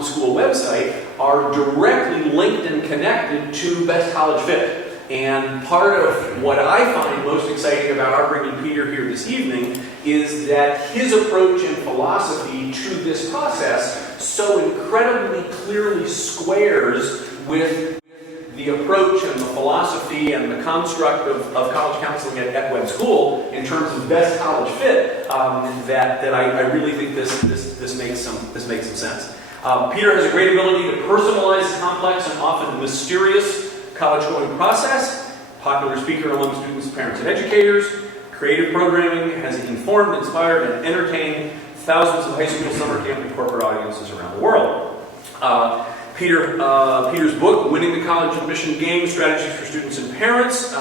the school website are directly linked and connected to Best College Fit. And part of what I find most exciting about our bringing Peter here this evening is that his approach and philosophy to this process so incredibly clearly squares with the approach and the philosophy and the construct of college counseling at Webb School in terms of Best College Fit, that I really think this makes some sense. Peter has a great ability to personalize the complex and often mysterious college-going process. Popular speaker among students, parents, and educators. Creative programming has informed, inspired, and entertained thousands of high school, summer camp, and corporate audiences around the world. Peter's book, Winning the College Admission Game, Strategies for Students and Parents,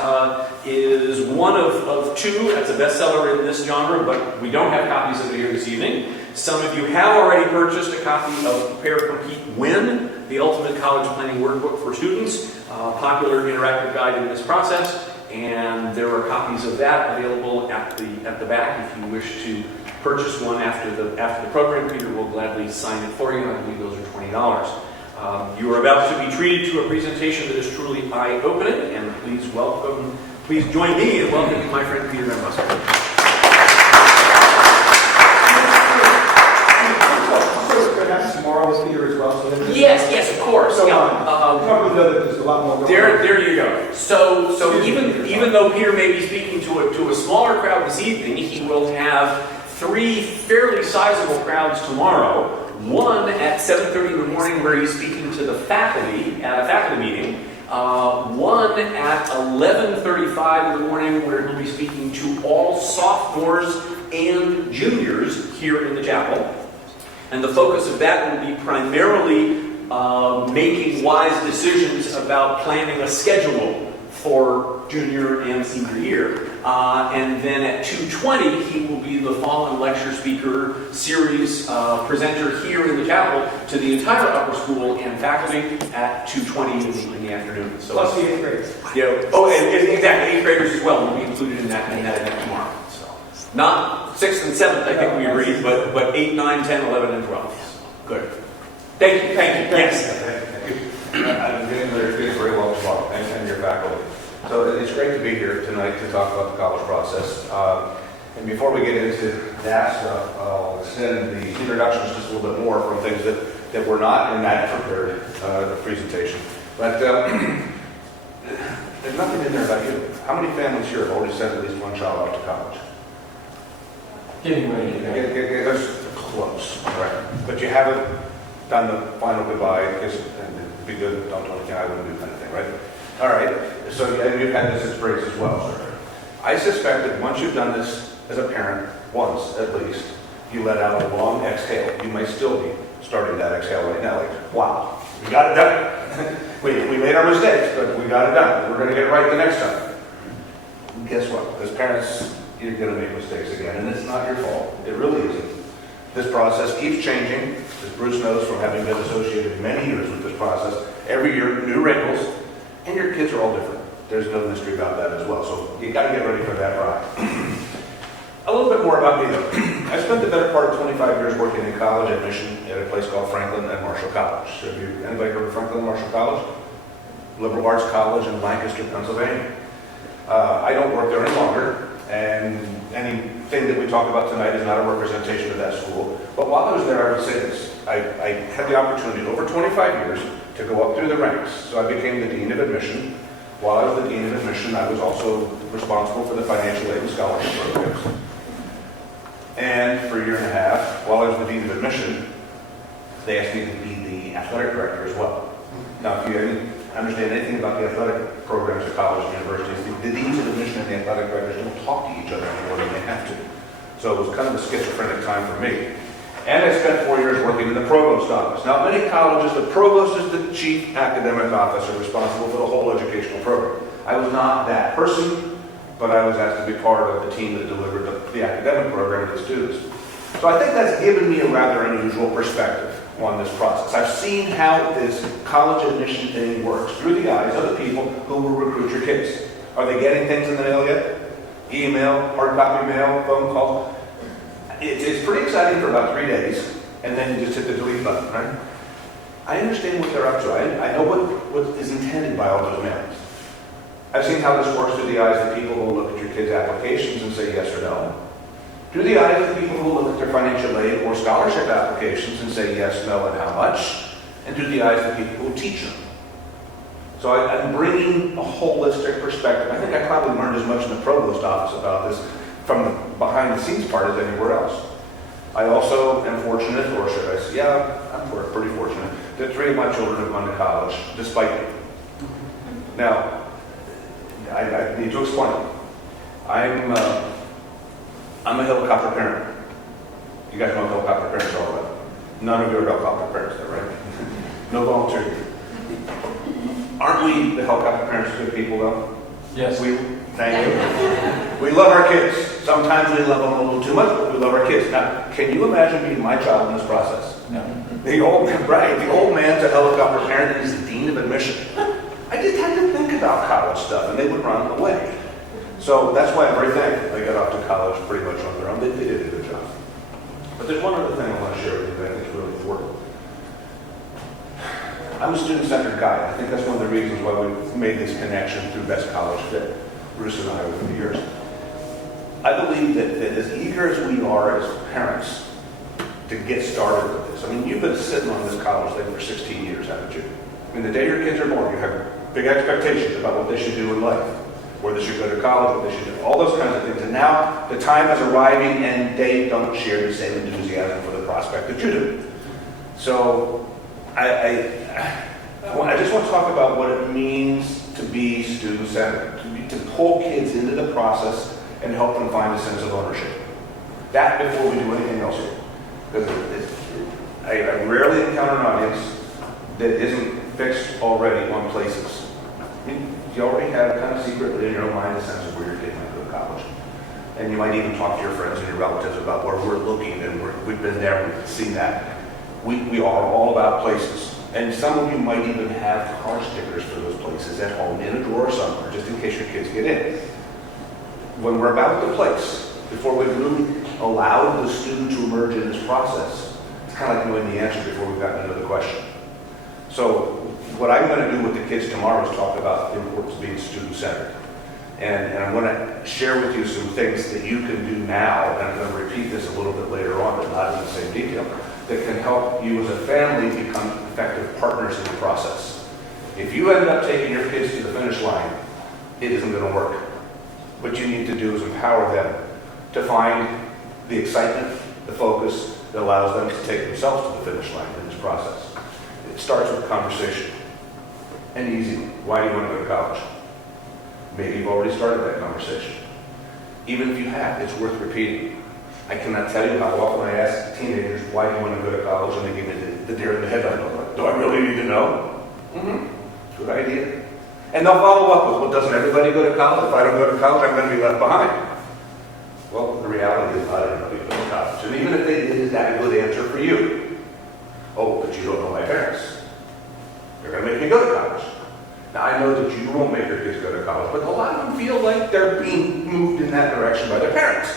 is one of two. That's a bestseller in this genre, but we don't have copies of it here this evening. Some of you have already purchased a copy of Prepare, Compete, Win, the Ultimate College Planning Workbook for Students, popular interactive guide in this process, and there are copies of that available at the back if you wish to purchase one after the program. Peter will gladly sign it for you. I believe those are $20. You are about to be treated to a presentation that is truly eye-opening, and please join me in welcoming my friend Peter Van Buskirk. Tomorrow with Peter as well. So yes, of course. So probably know that there's a lot more. There you go. So even though Peter may be speaking to a smaller crowd this evening, he will have three fairly sizable crowds tomorrow. One at 7:30 in the morning where he's speaking to the faculty at a faculty meeting. One at 11:35 in the morning where he'll be speaking to all sophomores and juniors here in the chapel. And the focus of that will be primarily making wise decisions about planning a schedule for junior and senior year. And then at 2:20, he will be the fall and lecture speaker series presenter here in the chapel to the entire upper school and faculty at 2:20 in the afternoon. So, plus the 8th graders. Yeah. And exactly, 8th graders as well will be included in that event tomorrow. So, not 6th and 7th, I think we agreed, but 8, 9, 10, 11, and 12. So, good. Thank you. Yes. Thank you. I'm getting there very well tomorrow, and your faculty. So it's great to be here tonight to talk about the college process. And before we get into that stuff, I'll extend the introductions just a little bit more from things that were not in that prepared presentation. But there's nothing in there about you. How many families here have already sent at least one child off to college? Getting ready to go. That's close, right? But you haven't done the final goodbye, because it'd be good, don't tell me I wouldn't do kind of thing, right? All right, so and you've had this experience as well, sir. I suspect that once you've done this as a parent, once at least, you let out a long exhale. You may still be starting that exhale right now, like, wow, we got it done. we made our mistakes, but we got it done. We're going to get it right the next time. Guess what? As parents, you're going to make mistakes again, and it's not your fault. It really isn't. This process keeps changing. As Bruce knows from having been associated many years with this process, every year, new wrinkles, and your kids are all different. There's no mystery about that as well. So you got to get ready for that ride. A little bit more about me, though. I spent the better part of 25 years working in college admission at a place called Franklin and Marshall College. Have anybody heard of Franklin and Marshall College? Liberal Arts College in Lancaster, Pennsylvania. I don't work there any longer, and anything that we talk about tonight is not a representation of that school. But while I was there, I would say this. I had the opportunity over 25 years to go up through the ranks. So I became the Dean of Admission. While I was the Dean of Admission, I was also responsible for the financial aid and scholarship programs. And for a year and a half, while I was the Dean of Admission, they asked me to be the athletic director as well. Now, if you understand anything about the athletic programs at colleges and universities, the Deans of Admission and the athletic directors don't talk to each other anymore than they have to. So it was kind of a schizophrenic time for me. And I spent 4 years working in the provost office. Now, at many colleges, the provost is the chief academic officer responsible for the whole educational program. I was not that person, but I was asked to be part of the team that delivered the academic program to the students. So I think that's given me a rather unusual perspective on this process. I've seen how this college admission thing works through the eyes of the people who will recruit your kids. Are they getting things in the mail yet? Email, hard copy mail, phone calls? It's pretty exciting for about 3 days, and then you just hit the delete button, right? I understand what they're up to. I know what is intended by all those mailings. I've seen how this works through the eyes of people who will look at your kids' applications and say yes or no. Through the eyes of people who look at their financial aid or scholarship applications and say yes, no, and how much. And through the eyes of people who teach them. So I'm bringing a holistic perspective. I think I probably learned as much in the provost office about this from the behind-the-scenes part as anywhere else. I also am fortunate, or should I say, yeah, I'm pretty fortunate, that 3 of my children have gone to college, despite me. Now, I need to explain. I'm a helicopter parent. You guys know what helicopter parents are all about. None of you are helicopter parents there, right? No volunteer. Aren't we, the helicopter parents, good people, though? Yes. Thank you. We love our kids. Sometimes we love them a little too much, but we love our kids. Now, can you imagine being my child in this process? No. The old man's a helicopter parent and he's the dean of admission. I just had to think about college stuff, and they would run away. So that's why I'm very thankful they got off to college pretty much on their own. They did a good job. But there's one other thing I want to share with you that I think is really important. I'm a student-centered guy. I think that's one of the reasons why we've made this connection through Best College Fit, Bruce and I, over the years. I believe that as eager as we are as parents to get started with this, I mean, you've been sitting on this college thing for 16 years, haven't you? I mean, the day your kids are born, you have big expectations about what they should do in life, where they should go to college, what they should do, all those kinds of things. And now the time is arriving and they don't share the same enthusiasm for the prospect that you do. So I just want to talk about what it means to be student-centered, to pull kids into the process and help them find a sense of ownership. That before we do anything else here. Because I rarely encounter an audience that isn't fixed already on places. I mean, you already have kind of secretly in your own mind a sense of where your kid might go to college. And you might even talk to your friends and your relatives about where we're looking, and we've been there, we've seen that. We are all about places. And some of you might even have car stickers for those places at home in a drawer somewhere, just in case your kids get in. When we're about the place, before we've really allowed the student to emerge in this process, it's kind of like knowing the answer before we've gotten into the question. So what I'm going to do with the kids tomorrow is talk about the importance of being student-centered. And I'm going to share with you some things that you can do now, and I'm going to repeat this a little bit later on, but not in the same detail, that can help you as a family become effective partners in the process. If you end up taking your kids to the finish line, it isn't going to work. What you need to do is empower them to find the excitement, the focus that allows them to take themselves to the finish line in this process. It starts with a conversation. An easy one. Why do you want to go to college? Maybe you've already started that conversation. Even if you have, it's worth repeating. I cannot tell you how often I ask teenagers, why do you want to go to college? And they give me the deer in the headlight look. Do I really need to know? Good idea. And they'll follow up with, well, doesn't everybody go to college? If I don't go to college, I'm going to be left behind. Well, the reality is not everybody goes to college. And even if they did, is that a good answer for you? Oh, but you don't know my parents. They're going to make me go to college. Now, I know that you won't make your kids go to college, but a lot of them feel like they're being moved in that direction by their parents.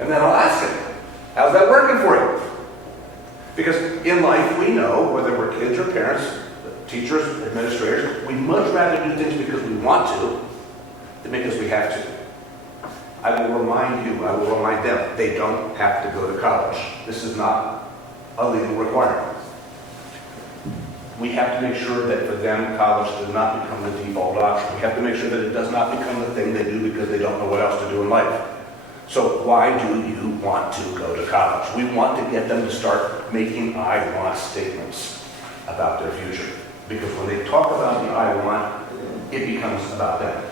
And then I'll ask them, how's that working for you? Because in life, we know, whether we're kids or parents, teachers, administrators, we much rather do things because we want to than because we have to. I will remind you, I will remind them, they don't have to go to college. This is not a legal requirement. We have to make sure that for them, college does not become the default option. We have to make sure that it does not become the thing they do because they don't know what else to do in life. So why do you want to go to college? We want to get them to start making I want statements about their future. Because when they talk about the I want, it becomes about them.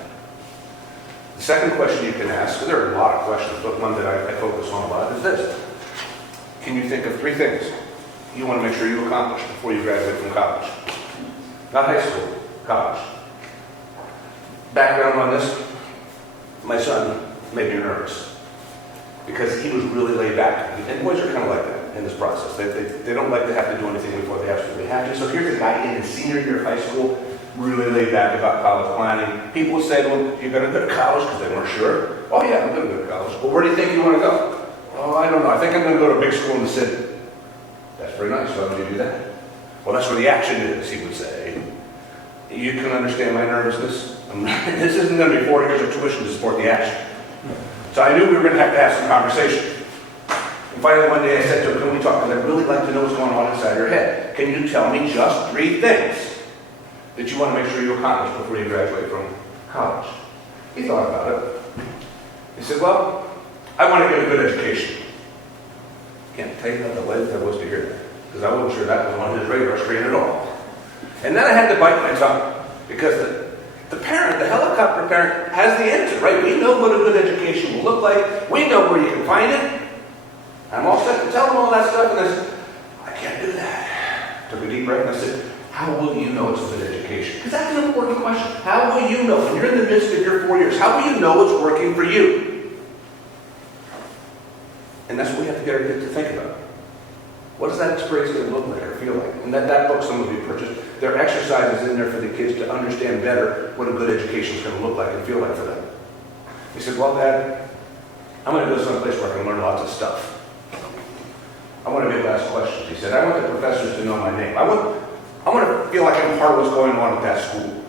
The second question you can ask, there are a lot of questions, but one that I focus on a lot is this. Can you think of 3 things you want to make sure you accomplish before you graduate from college? Not high school, college. Background on this, my son made me nervous because he was really laid back. And boys are kind of like that in this process. They don't like to have to do anything before they absolutely have to. So here's a guy in his senior year of high school, really laid back about college planning. People would say, well, you're going to go to college because they weren't sure. Oh yeah, I'm going to go to college. Well, where do you think you want to go? Oh, I don't know. I think I'm going to go to a big school in the city. That's very nice. Why don't you do that? Well, that's where the action is, he would say. You can understand my nervousness. This isn't going to be 4 years of tuition to support the action. So I knew we were going to have some conversation. And finally, one day I said to him, can we talk? Because I'd really like to know what's going on inside your head. Can you tell me just 3 things that you want to make sure you accomplish before you graduate from college? He thought about it. He said, well, I want to get a good education. Can't tell you how delighted I was to hear that, because I wasn't sure that was on his radar screen at all. And then I had to bite my tongue, because the parent, the helicopter parent, has the answer, right? We know what a good education will look like. We know where you can find it. I'm all set to tell them all that stuff, and I said, I can't do that. Took a deep breath, and I said, how will you know it's a good education? Because that's an important question. How will you know, when you're in the midst of your 4 years, how will you know it's working for you? And that's what we have to get our kids to think about. What is that experience going to look like or feel like? And that book some of you purchased, there are exercises in there for the kids to understand better what a good education is going to look like and feel like for them. He said, well, Dad, I'm going to go someplace where I can learn lots of stuff. I want to be able to ask questions. He said, I want the professors to know my name. I want to feel like I'm part of what's going on at that school.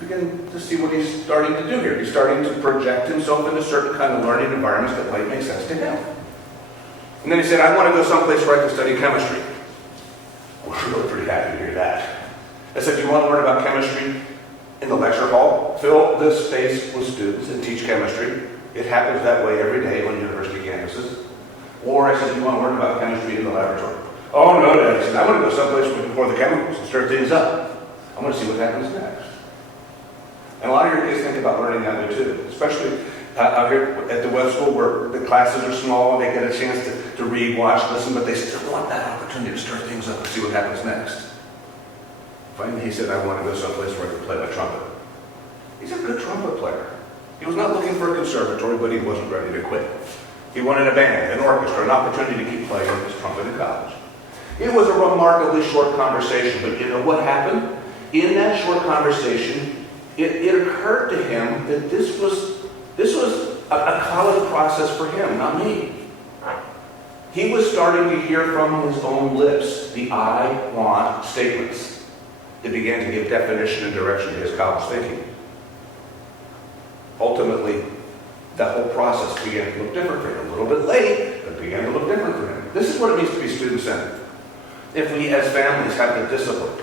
Begin to see what he's starting to do here. He's starting to project himself into certain kind of learning environments that might make sense to him. And then he said, I want to go someplace where I can study chemistry. We're really pretty happy to hear that. I said, do you want to learn about chemistry in the lecture hall? Fill this space with students and teach chemistry. It happens that way every day on university campuses. Or I said, do you want to learn about chemistry in the laboratory? Oh, no, Dad. He said, I want to go someplace where we can pour the chemicals and stir things up. I want to see what happens next. And a lot of your kids think about learning that way too, especially out here at the Webb School where the classes are small, they get a chance to read, watch, listen, but they still want that opportunity to stir things up and see what happens next. Finally, he said, I want to go someplace where I can play my trumpet. He's a good trumpet player. He was not looking for a conservatory, but he wasn't ready to quit. He wanted a band, an orchestra, an opportunity to keep playing his trumpet in college. It was a remarkably short conversation, but you know what happened? In that short conversation, it occurred to him that this was a college process for him, not me. He was starting to hear from his own lips the I want statements that began to give definition and direction to his college thinking. Ultimately, that whole process began to look different for him. A little bit late, but began to look different for him. This is what it means to be student-centered. If we as families have the discipline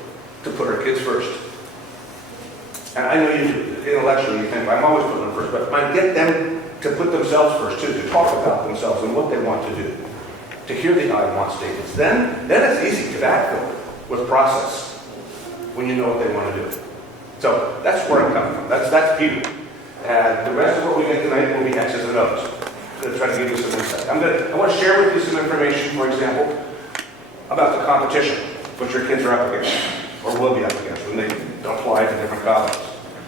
to put our kids first. And I know you intellectually you think, I'm always putting them first, but I get them to put themselves first too, to talk about themselves and what they want to do. To hear the I want statements. Then it's easy to backfill with process when you know what they want to do. So that's where I'm coming from. That's Peter. And the rest of what we get tonight will be X's and O's. I'm going to try to give you some insight. I want to share with you some information, for example, about the competition which your kids are up against, or will be up against when they apply to different colleges.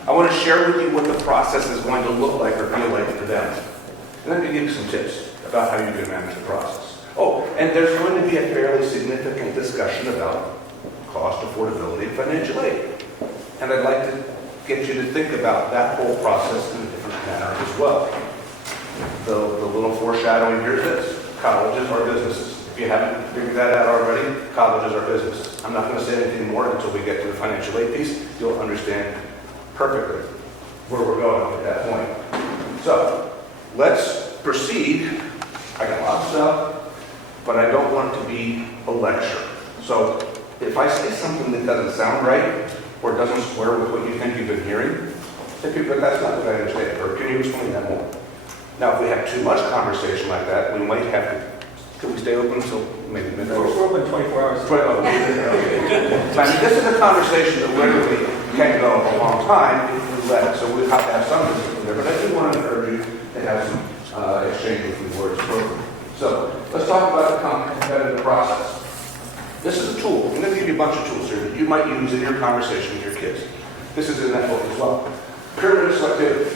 I want to share with you what the process is going to look like or feel like for them. And I'm going to give you some tips about how you can manage the process. Oh, and there's going to be a fairly significant discussion about cost, affordability, and financial aid. And I'd like to get you to think about that whole process in a different manner as well. The little foreshadowing here is this. Colleges are businesses. If you haven't figured that out already, colleges are businesses. I'm not going to say anything more until we get to the financial aid piece. You'll understand perfectly where we're going at that point. So, let's proceed. I got lots of stuff, but I don't want it to be a lecture. So, if I say something that doesn't sound right, or doesn't square with what you think you've been hearing, say, but that's not what I understand, or can you explain that more? Now, if we have too much conversation like that, we might have to, can we stay open until maybe midnight? We're open 24 hours. I mean, this is a conversation that literally can go a long time if we let it, so we have to have some discipline there, but I do want to encourage you to have some exchange with the words program. So, let's talk about the competitive process. This is a tool. I'm going to give you a bunch of tools here that you might use in your conversation with your kids. This is in that book as well. Pyramid of selectivity.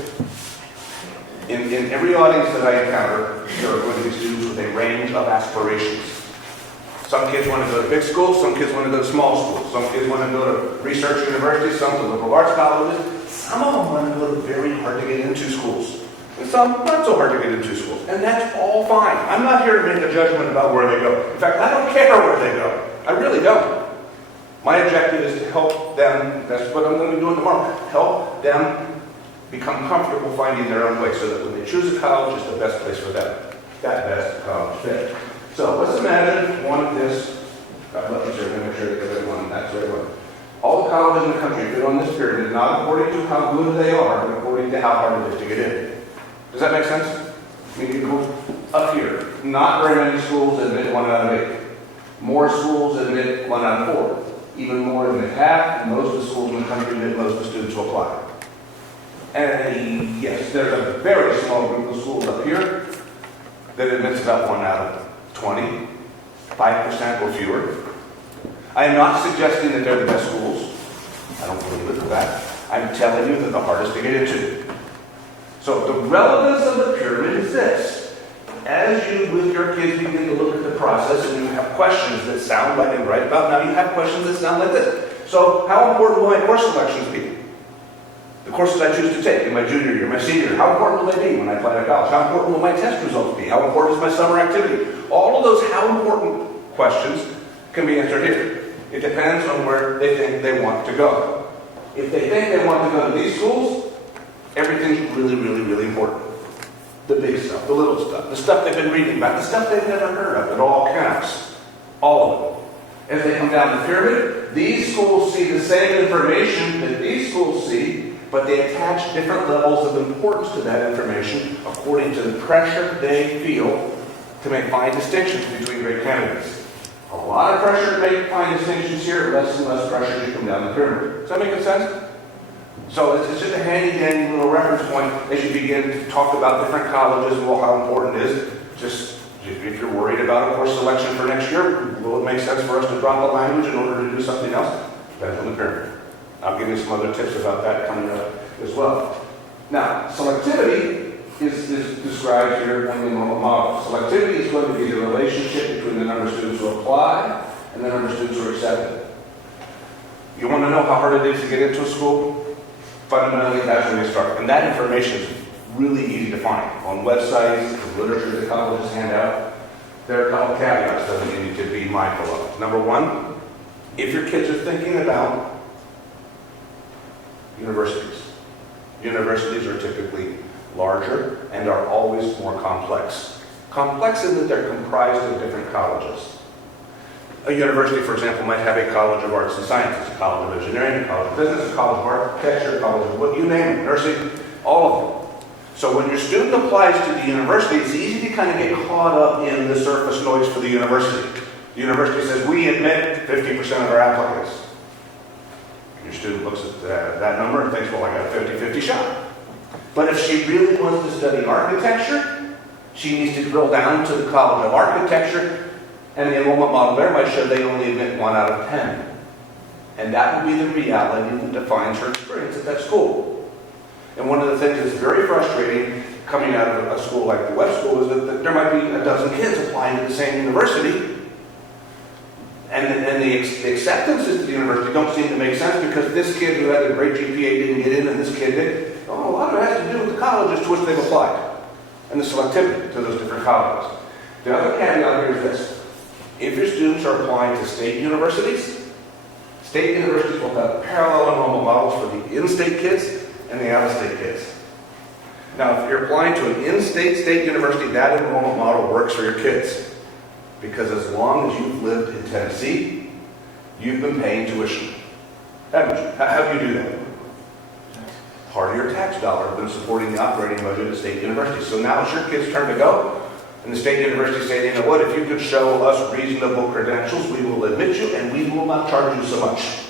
In every audience that I encounter, there are going to be students with a range of aspirations. Some kids want to go to big schools, some kids want to go to small schools, some kids want to go to research universities, some to liberal arts colleges. Some of them want to go to very hard to get into schools. And some not so hard to get into schools. And that's all fine. I'm not here to make a judgment about where they go. In fact, I don't care where they go. I really don't. My objective is to help them, that's what I'm going to be doing tomorrow, help them become comfortable finding their own way so that when they choose a college, it's the best place for them. That best college fit. So let's imagine one of this, let me make sure that everyone, that's the right one. All the colleges in the country fit on this pyramid, not according to how good they are, but according to how hard it is to get in. Does that make sense? I mean, you go up here. Not very many schools admit 1 out of 8. More schools admit 1 out of 4. Even more than half, and most of the schools in the country admit most of the students will apply. And yes, there's a very small group of schools up here that admits about 1 out of 20, 5% or fewer. I am not suggesting that they're the best schools. I don't believe it for that. I'm telling you that the hardest to get into. So the relevance of the pyramid is this. As you, with your kids, begin to look at the process and you have questions that sound like, and right about now you have questions that sound like this. So how important will my course selections be? The courses I choose to take in my junior year, my senior year, how important will they be when I apply to college? How important will my test results be? How important is my summer activity? All of those how important questions can be answered here. It depends on where they think they want to go. If they think they want to go to these schools, everything's really, really, really important. The big stuff, the little stuff, the stuff they've been reading about, the stuff they've never heard of, it all counts. All of it. As they come down the pyramid, these schools see the same information that these schools see, but they attach different levels of importance to that information according to the pressure they feel to make fine distinctions between great candidates. A lot of pressure to make fine distinctions here, less and less pressure as you come down the pyramid. Does that make sense? So it's just a handy-dandy little reference point as you begin to talk about different colleges and how important it is. Just if you're worried about a course selection for next year, will it make sense for us to drop a language in order to do something else? Depends on the pyramid. I'll give you some other tips about that coming up as well. Now, selectivity is described here in the normal model. Selectivity is going to be the relationship between the number of students who apply and the number of students who are accepted. You want to know how hard it is to get into a school? Fundamentally, that's where you start. And that information is really easy to find on websites, the literature that colleges hand out. There are a couple caveats that you need to be mindful of. Number one, if your kids are thinking about universities, universities are typically larger and are always more complex. Complex in that they're comprised of different colleges. A university, for example, might have a college of arts and sciences, a college of engineering, a college of business, a college of architecture, a college of what you name it, nursing, all of them. So when your student applies to the university, it's easy to kind of get caught up in the surface noise for the university. The university says, we admit 50% of our applicants. Your student looks at that number and thinks, well, I got a 50-50 shot. But if she really wants to study architecture, she needs to drill down to the College of Architecture, and the enrollment model there might show they only admit 1 out of 10. And that will be the reality that defines her experience at that school. And one of the things that's very frustrating coming out of a school like the Webb School is that there might be a dozen kids applying to the same university, and the acceptances to the university don't seem to make sense because this kid who had a great GPA didn't get in and this kid did. Oh, a lot of it has to do with the colleges to which they've applied and the selectivity to those different colleges. The other caveat here is this. If your students are applying to state universities will have parallel enrollment models for the in-state kids and the out-of-state kids. Now, if you're applying to an in-state state university, that enrollment model works for your kids. Because as long as you've lived in Tennessee, you've been paying tuition. Haven't you? How do you do that? Part of your tax dollar has been supporting the operating budget of state universities. So now it's your kids' turn to go. And the state university say, you know what, if you could show us reasonable credentials, we will admit you and we will not charge you so much.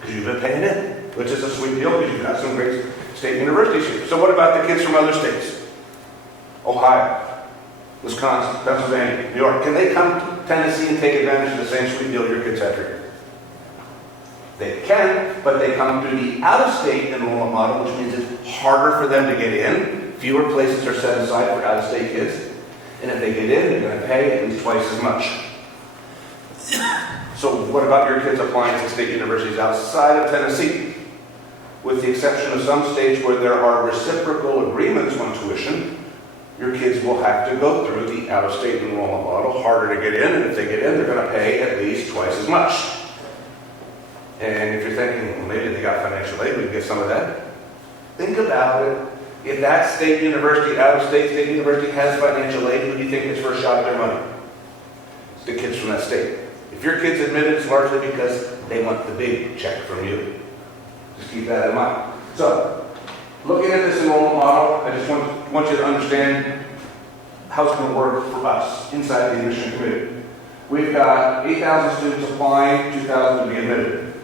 Because you've been paying in, which is a sweet deal because you've got some great state universities here. So what about the kids from other states? Ohio, Wisconsin, Pennsylvania, New York. Can they come to Tennessee and take advantage of the same sweet deal your kids have here? They can, but they come through the out-of-state enrollment model, which means it's harder for them to get in. Fewer places are set aside for out-of-state kids. And if they get in, they're going to pay at least twice as much. So what about your kids applying to state universities outside of Tennessee? With the exception of some states where there are reciprocal agreements on tuition, your kids will have to go through the out-of-state enrollment model, harder to get in, and if they get in, they're going to pay at least twice as much. And if you're thinking, well, maybe they got financial aid, we can get some of that. Think about it. If that state university, out-of-state state university has financial aid, who do you think gets first shot at their money? It's the kids from that state. If your kid's admitted, it's largely because they want the big check from you. Just keep that in mind. So, looking at this enrollment model, I just want you to understand how it's going to work for us inside the admission committee. We've got 8,000 students applying, 2,000 to be admitted.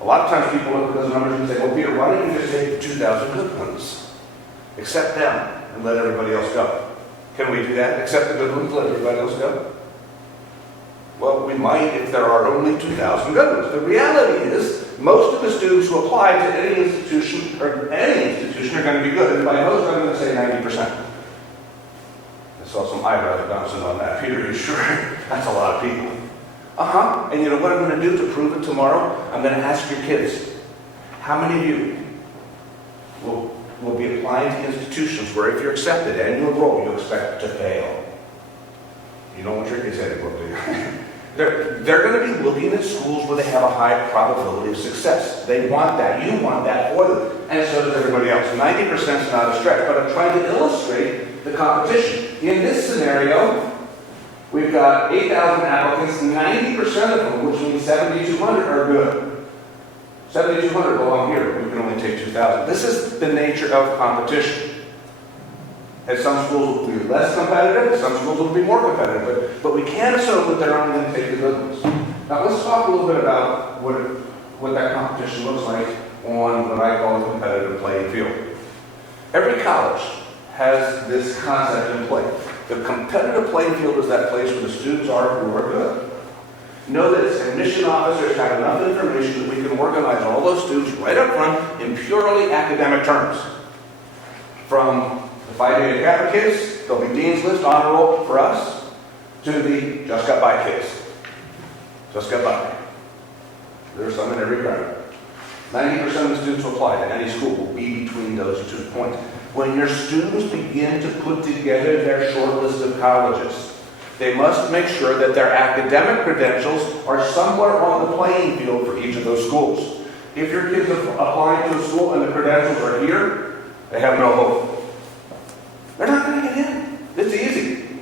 A lot of times people look at those numbers and say, well, Peter, why don't you just take the 2,000 good ones? Accept them and let everybody else go. Can we do that? Accept the good ones, let everybody else go? Well, we might if there are only 2,000 good ones. The reality is, most of the students who apply to any institution are going to be good. And by most, I'm going to say 90%. I saw some eyebrows bouncing on that. Peter, are you sure? That's a lot of people. And you know what I'm going to do to prove it tomorrow? I'm going to ask your kids, how many of you will be applying to institutions where if you're accepted and you enroll, you expect to fail? You don't want your kids heading book, do you? They're going to be looking at schools where they have a high probability of success. They want that. You want that for them. And so does everybody else. 90% is not a stretch, but I'm trying to illustrate the competition. In this scenario, we've got 8,000 applicants, 90% of them, which means 7,200 are good. 7,200 belong here. We can only take 2,000. This is the nature of competition. And some schools will be less competitive, and some schools will be more competitive. But we can't assume that they're only going to take the good ones. Now let's talk a little bit about what that competition looks like on what I call a competitive playing field. Every college has this concept in play. The competitive playing field is that place where the students are who are good. Know that as admission officers have enough information that we can organize all those students right up front in purely academic terms. From the Phi Beta Kappa case, there'll be Dean's List honor roll for us, to the just got by case. Just got by. There's some in every crowd. 90% of the students who apply to any school will be between those 2 points. When your students begin to put together their short list of colleges, they must make sure that their academic credentials are somewhere on the playing field for each of those schools. If your kids are applying to a school and the credentials are here, they have no hope. They're not going to get in. It's easy.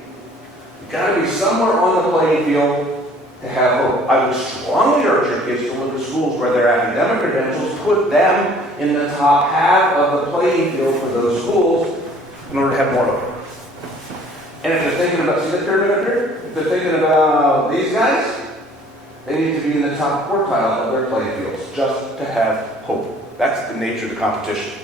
You've got to be somewhere on the playing field to have hope. I would strongly urge your kids to look at schools where their academic credentials put them in the top half of the playing field for those schools in order to have more hope. And if they're thinking about, see the pyramid up here? If they're thinking about these guys, they need to be in the top quartile of their playing fields just to have hope. That's the nature of the competition.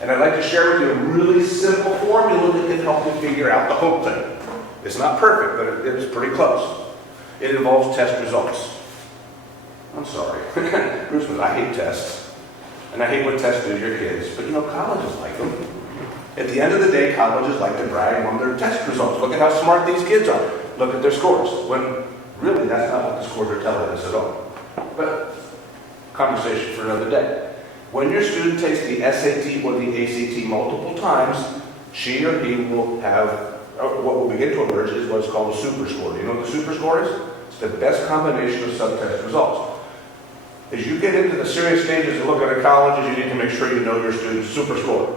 And I'd like to share with you a really simple formula that can help you figure out the hope thing. It's not perfect, but it is pretty close. It involves test results. I'm sorry. Bruce, I hate tests. And I hate what tests do to your kids. But you know, colleges like them. At the end of the day, colleges like to brag on their test results. Look at how smart these kids are. Look at their scores. When really, that's not what the scores are telling us at all. But conversation for another day. When your student takes the SAT or the ACT multiple times, she or he will have, what will begin to emerge is what's called a super score. Do you know what the super score is? It's the best combination of subtest results. As you get into the serious stages of looking at colleges, you need to make sure you know your student's super score.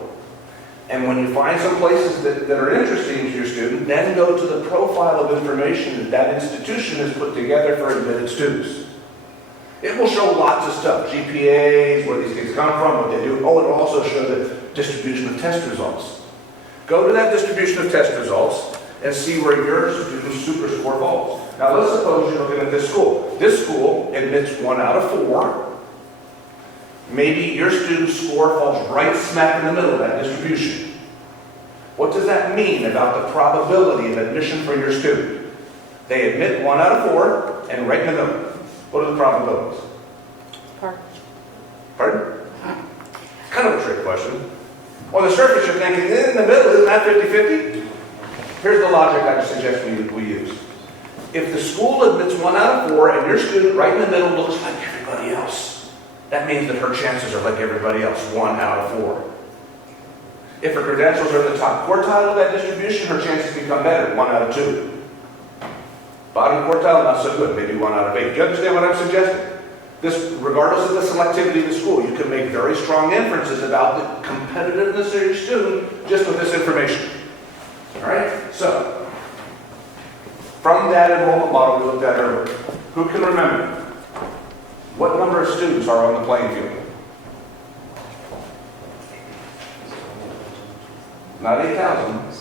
And when you find some places that are interesting to your student, then go to the profile of information that that institution has put together for admitted students. It will show lots of stuff, GPAs, where these kids come from, what they do. Oh, it will also show the distribution of test results. Go to that distribution of test results and see where your student's super score falls. Now let's suppose you're looking at this school. This school admits 1 out of 4. Maybe your student's score falls right smack in the middle of that distribution. What does that mean about the probability of admission for your student? They admit 1 out of 4 and right in the middle. What are the probabilities? Pardon? Kind of a trick question. On the surface, you're thinking, in the middle, isn't that 50-50? Here's the logic I suggest we use. If the school admits 1 out of 4 and your student right in the middle looks like everybody else, that means that her chances are like everybody else, 1 out of 4. If her credentials are in the top quartile of that distribution, her chances become better, 1 out of 2. Bottom quartile, not so good, maybe 1 out of 8. Do you understand what I'm suggesting? This, regardless of the selectivity of the school, you can make very strong inferences about the competitiveness of your student just with this information. All right? So, from that enrollment model we looked at earlier, who can remember what number of students are on the playing field? Not 8,000,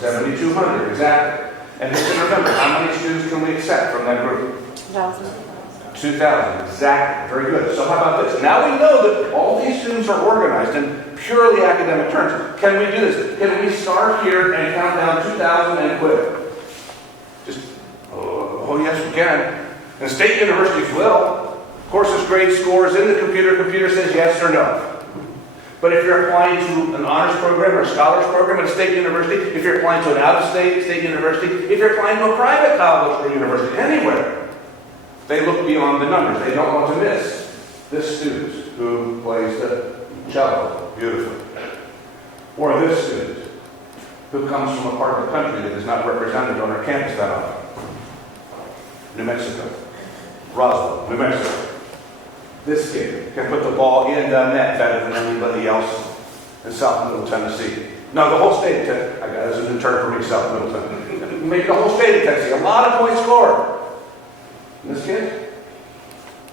7,200, exactly. And who can remember how many students can we accept from that group? 2,000, exactly. Very good. So how about this? Now we know that all these students are organized in purely academic terms. Can we do this? Can we start here and count down 2,000 and quit? Just, oh yes, we can. And state universities will. Courses, grade scores in the computer says yes or no. But if you're applying to an honors program or a scholars program at a state university, if you're applying to an out-of-state state university, if you're applying to a private college or university, anywhere, they look beyond the numbers. They don't want to miss this student who plays the cello beautifully. Or this student who comes from a part of the country that is not represented on our campus that often. New Mexico. Roswell, New Mexico. This kid can put the ball in the net better than anybody else in South Middle Tennessee. No, the whole state of Tennessee. I got it as an intern for me, South Middle Tennessee. Maybe the whole state of Tennessee. A lot of points scored. And this kid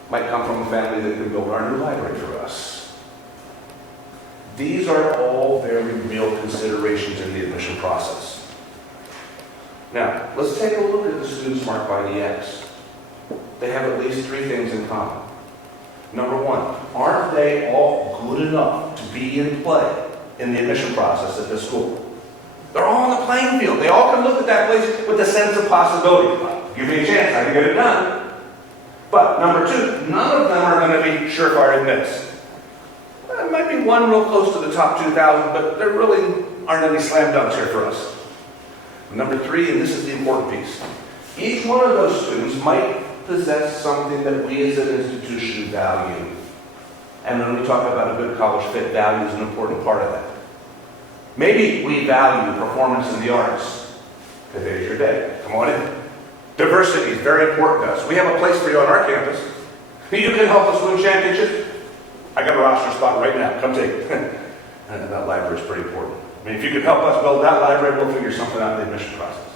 might come from a family that can build our new library for us. These are all very real considerations in the admission process. Now, let's take a look at the students marked by the X. They have at least 3 things in common. Number 1, aren't they all good enough to be in play in the admission process at this school? They're all on the playing field. They all can look at that place with a sense of possibility. Give me a chance, I can get it done. But number 2, none of them are going to be surefire admits. There might be one real close to the top 2,000, but there really aren't any slam dunks here for us. Number 3, and this is the important piece, each one of those students might possess something that we as an institution value. And when we talk about a good college fit, value is an important part of that. Maybe we value performance in the arts. Today's your day. Come on in. Diversity is very important to us. We have a place for you on our campus. You can help us win championships. I got a roster spot right now. Come take it. And that library is pretty important. I mean, if you could help us build that library, we'll figure something out in the admission process.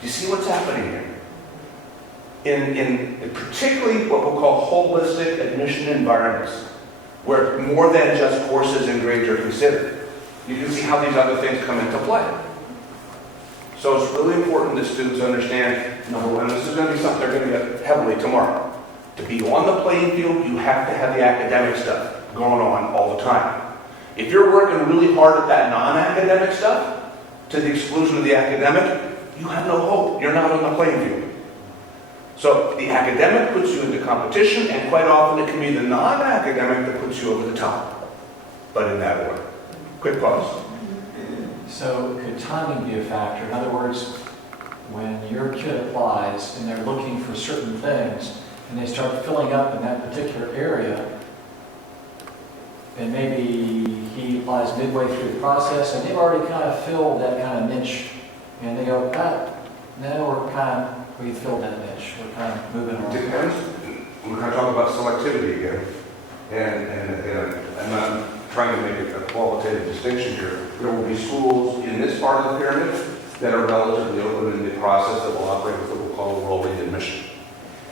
Do you see what's happening here? In particularly what we'll call holistic admission environments, where more than just courses and grades are considered, you can see how these other things come into play. So it's really important that students understand, number 1, this is going to be something they're going to get heavily tomorrow. To be on the playing field, you have to have the academic stuff going on all the time. If you're working really hard at that non-academic stuff, to the exclusion of the academic, you have no hope. You're not on the playing field. So the academic puts you into competition, and quite often it can be the non-academic that puts you over the top. But in that order. Quick pause. So could timing be a factor? In other words, when your kid applies and they're looking for certain things, and they start filling up in that particular area, and maybe he applies midway through the process, and they've already kind of filled that kind of niche, and they go, no, we've filled that niche. We're kind of moving on. Depends. We're going to talk about selectivity again. And I'm not trying to make a qualitative distinction here. There will be schools in this part of the pyramid that are relatively open in the process that will operate with what we'll call a rolling admission.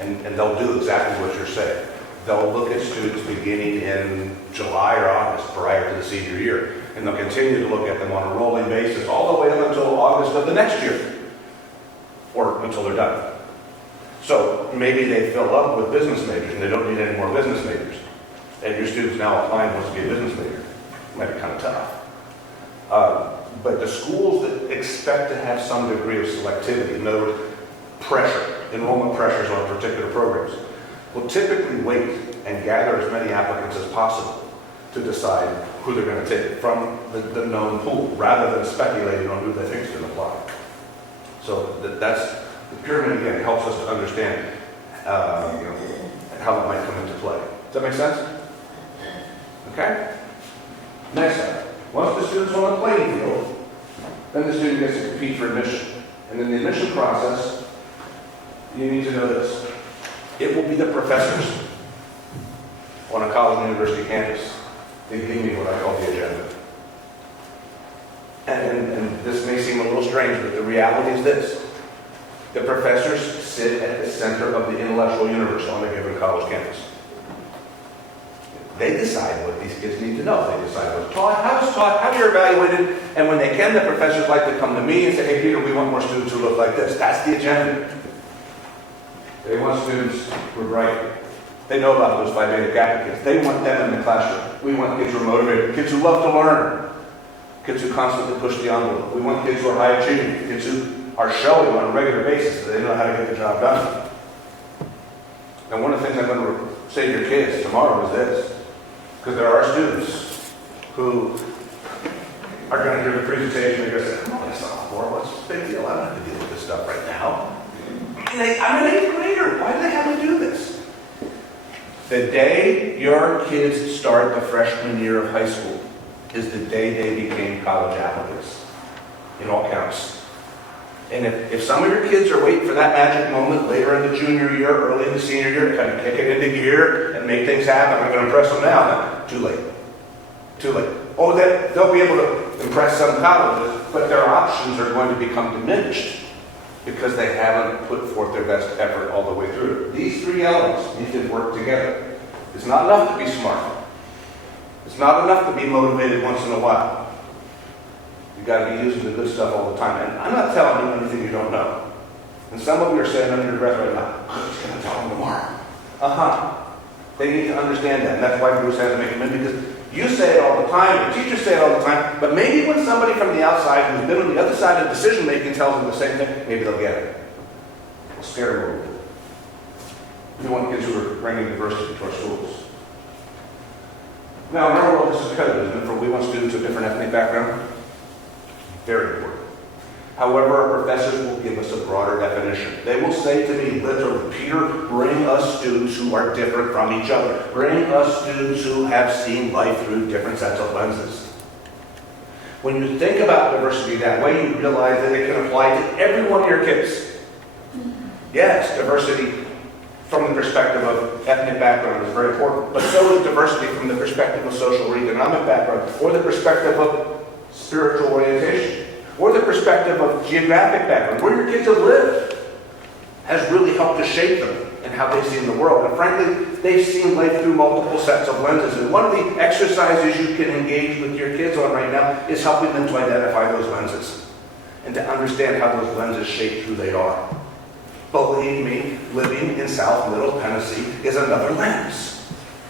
And they'll do exactly what you're saying. They'll look at students beginning in July or August prior to the senior year. And they'll continue to look at them on a rolling basis all the way up until August of the next year. Or until they're done. So maybe they fill up with business majors and they don't need any more business majors. And your students now applying wants to be a business major. Might be kind of tough. But the schools that expect to have some degree of selectivity, in other words, pressure, enrollment pressures on particular programs, will typically wait and gather as many applicants as possible to decide who they're going to take from the known pool, rather than speculating on who they think is going to apply. So that's the pyramid again helps us to understand how that might come into play. Does that make sense? Okay. Next step. Once the student's on the playing field, then the student gets to compete for admission. And in the admission process, you need to know this. It will be the professors on a college and university campus, they give me what I call the agenda. And this may seem a little strange, but the reality is this. The professors sit at the center of the intellectual universe on a given college campus. They decide what these kids need to know. They decide what's taught, how it's taught, how you're evaluated, and when they can, the professors like to come to me and say, hey, Peter, we want more students who look like this. That's the agenda. They want students who are bright. They know about those Phi Beta Kappa kids. They want them in the classroom. We want kids who are motivated, kids who love to learn, kids who constantly push the envelope. We want kids who are high achieving, kids who are showing on a regular basis that they know how to get the job done. And one of the things I'm going to say to your kids tomorrow is this, because there are students who are going to hear the presentation and go, come on, sophomore, what's the big deal? I don't have to deal with this stuff right now. I'm an 8th grader. Why do they have to do this? The day your kids start the freshman year of high school is the day they became college applicants. In all counts. And if some of your kids are waiting for that magic moment later in the junior year, early in the senior year, to kind of kick it into gear and make things happen, I'm going to impress them now. Too late. Too late. Oh, they'll be able to impress some colleges, but their options are going to become diminished because they haven't put forth their best effort all the way through. These three elements need to work together. It's not enough to be smart. It's not enough to be motivated once in a while. You've got to be using the good stuff all the time. And I'm not telling you anything you don't know. And some of you are saying under your breath right now, I'm just going to tell them tomorrow. They need to understand that. And that's why Bruce has to make them in, because you say it all the time, your teachers say it all the time, but maybe when somebody from the outside who's been on the other side of decision making tells them the same thing, maybe they'll get it. We'll scare them a little bit. We want kids who are bringing diversity to our schools. Now, in our world, this is code, isn't it? For we want students of different ethnic background. Very important. However, our professors will give us a broader definition. They will say to me, literally, Peter, bring us students who are different from each other. Bring us students who have seen life through different sets of lenses. When you think about diversity that way, you realize that it can apply to every one of your kids. Yes, diversity from the perspective of ethnic background is very important, but so is diversity from the perspective of social or economic background, or the perspective of spiritual orientation, or the perspective of geographic background. Where your kids have lived has really helped to shape them and how they've seen the world. And frankly, they've seen life through multiple sets of lenses. And one of the exercises you can engage with your kids on right now is helping them to identify those lenses and to understand how those lenses shape who they are. Believe me, living in South Middle Tennessee is another lens.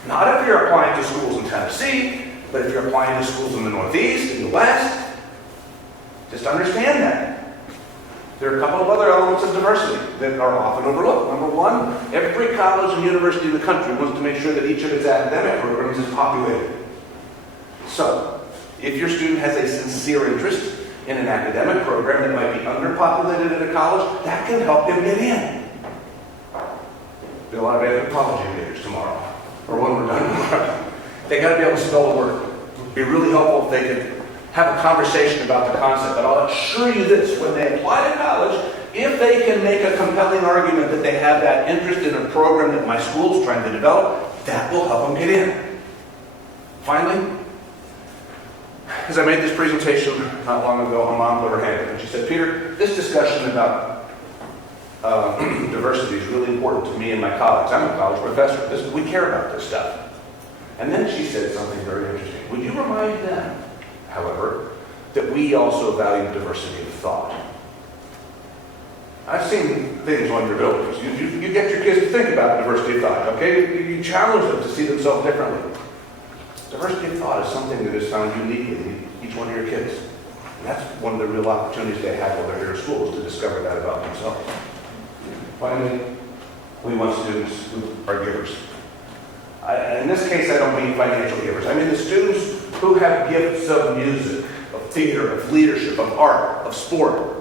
Not if you're applying to schools in Tennessee, but if you're applying to schools in the Northeast, in the West, just understand that. There are a couple of other elements of diversity that are often overlooked. Number one, every college and university in the country wants to make sure that each of its academic programs is populated. So, if your student has a sincere interest in an academic program that might be underpopulated at a college, that can help them get in. There'll be a lot of anthropology majors tomorrow, or when we're done tomorrow. They got to be able to spell a word. It'd be really helpful if they could have a conversation about the concept. But I'll assure you this, when they apply to college, if they can make a compelling argument that they have that interest in a program that my school's trying to develop, that will help them get in. Finally, as I made this presentation not long ago, a mom put her hand up and she said, Peter, this discussion about diversity is really important to me and my colleagues. I'm a college professor. We care about this stuff. And then she said something very interesting. Would you remind them, however, that we also value diversity of thought? I've seen things on your buildings. You get your kids to think about diversity of thought, okay? You challenge them to see themselves differently. Diversity of thought is something that is found uniquely in each one of your kids. And that's one of the real opportunities they have while they're here at school, is to discover that about themselves. Finally, we want students who are givers. In this case, I don't mean financial givers. I mean the students who have gifts of music, of theater, of leadership, of art, of sport,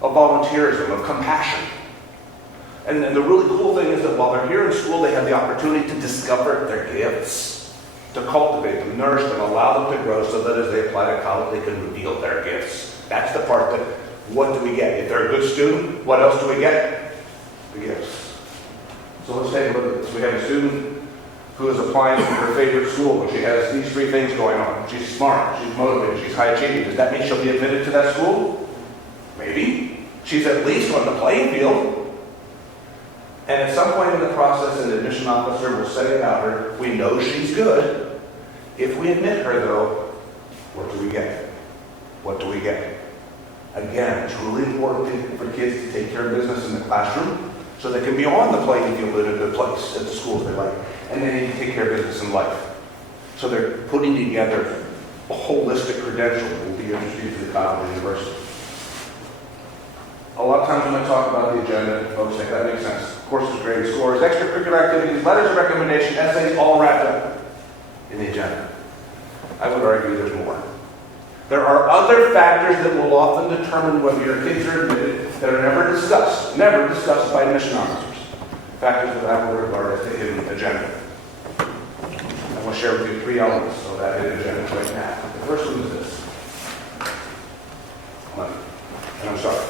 of volunteerism, of compassion. And the really cool thing is that while they're here in school, they have the opportunity to discover their gifts, to cultivate them, nourish them, allow them to grow so that as they apply to college, they can reveal their gifts. That's the part that, what do we get? If they're a good student, what else do we get? The gifts. So let's take a look at this. We have a student who is applying for her favorite school, and she has these three things going on. She's smart, she's motivated, she's high achieving. Does that mean she'll be admitted to that school? Maybe. She's at least on the playing field. And at some point in the process, an admission officer will say about her, we know she's good. If we admit her, though, what do we get? What do we get? Again, it's really important for kids to take care of business in the classroom so they can be on the playing field in a good place at the schools they like. And then you take care of business in life. So they're putting together a holistic credential that will be introduced to the college and university. A lot of times when I talk about the agenda, folks say that makes sense. Courses, grades, scores, extracurricular activities, letters of recommendation, essays, all wrapped up in the agenda. I would argue there's more. There are other factors that will often determine whether your kids are admitted that are never discussed by admission officers. Factors that I would regard as the hidden agenda. I want to share with you three elements of that hidden agenda right now. The first one is this. Money. And I'm sorry.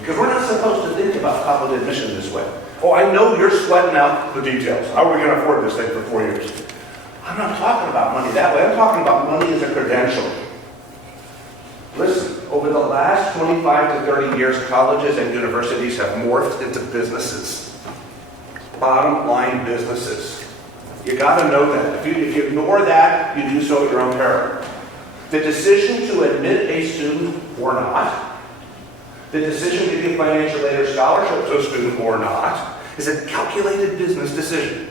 Because we're not supposed to think about college admission this way. Oh, I know you're sweating out the details. How are we going to afford this thing for 4 years? I'm not talking about money that way. I'm talking about money as a credential. Listen, over the last 25 to 30 years, colleges and universities have morphed into businesses. Bottom line businesses. You got to know that. If you ignore that, you do so at your own peril. The decision to admit a student or not, the decision to give financial aid or scholarship to a student or not, is a calculated business decision.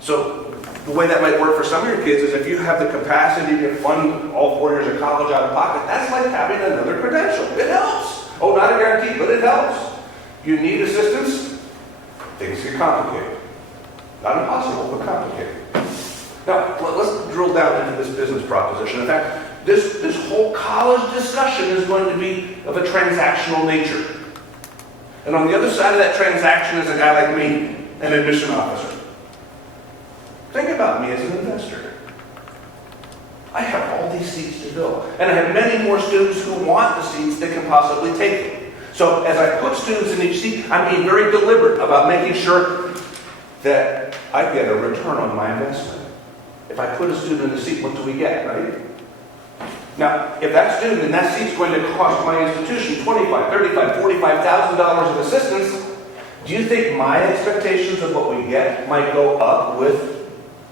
So the way that might work for some of your kids is if you have the capacity to fund all 4 years of college out of pocket, that's like having another credential. It helps. Oh, not a guarantee, but it helps. You need assistance? Things get complicated. Not impossible, but complicated. Now, let's drill down into this business proposition. In fact, this whole college discussion is going to be of a transactional nature. And on the other side of that transaction is a guy like me, an admission officer. Think about me as an investor. I have all these seats to fill. And I have many more students who want the seats that can possibly take them. So as I put students in each seat, I'm being very deliberate about making sure that I get a return on my investment. If I put a student in the seat, what do we get, right? Now, if that student in that seat is going to cost my institution $25,000, $35,000, $45,000 of assistance, do you think my expectations of what we get might go up with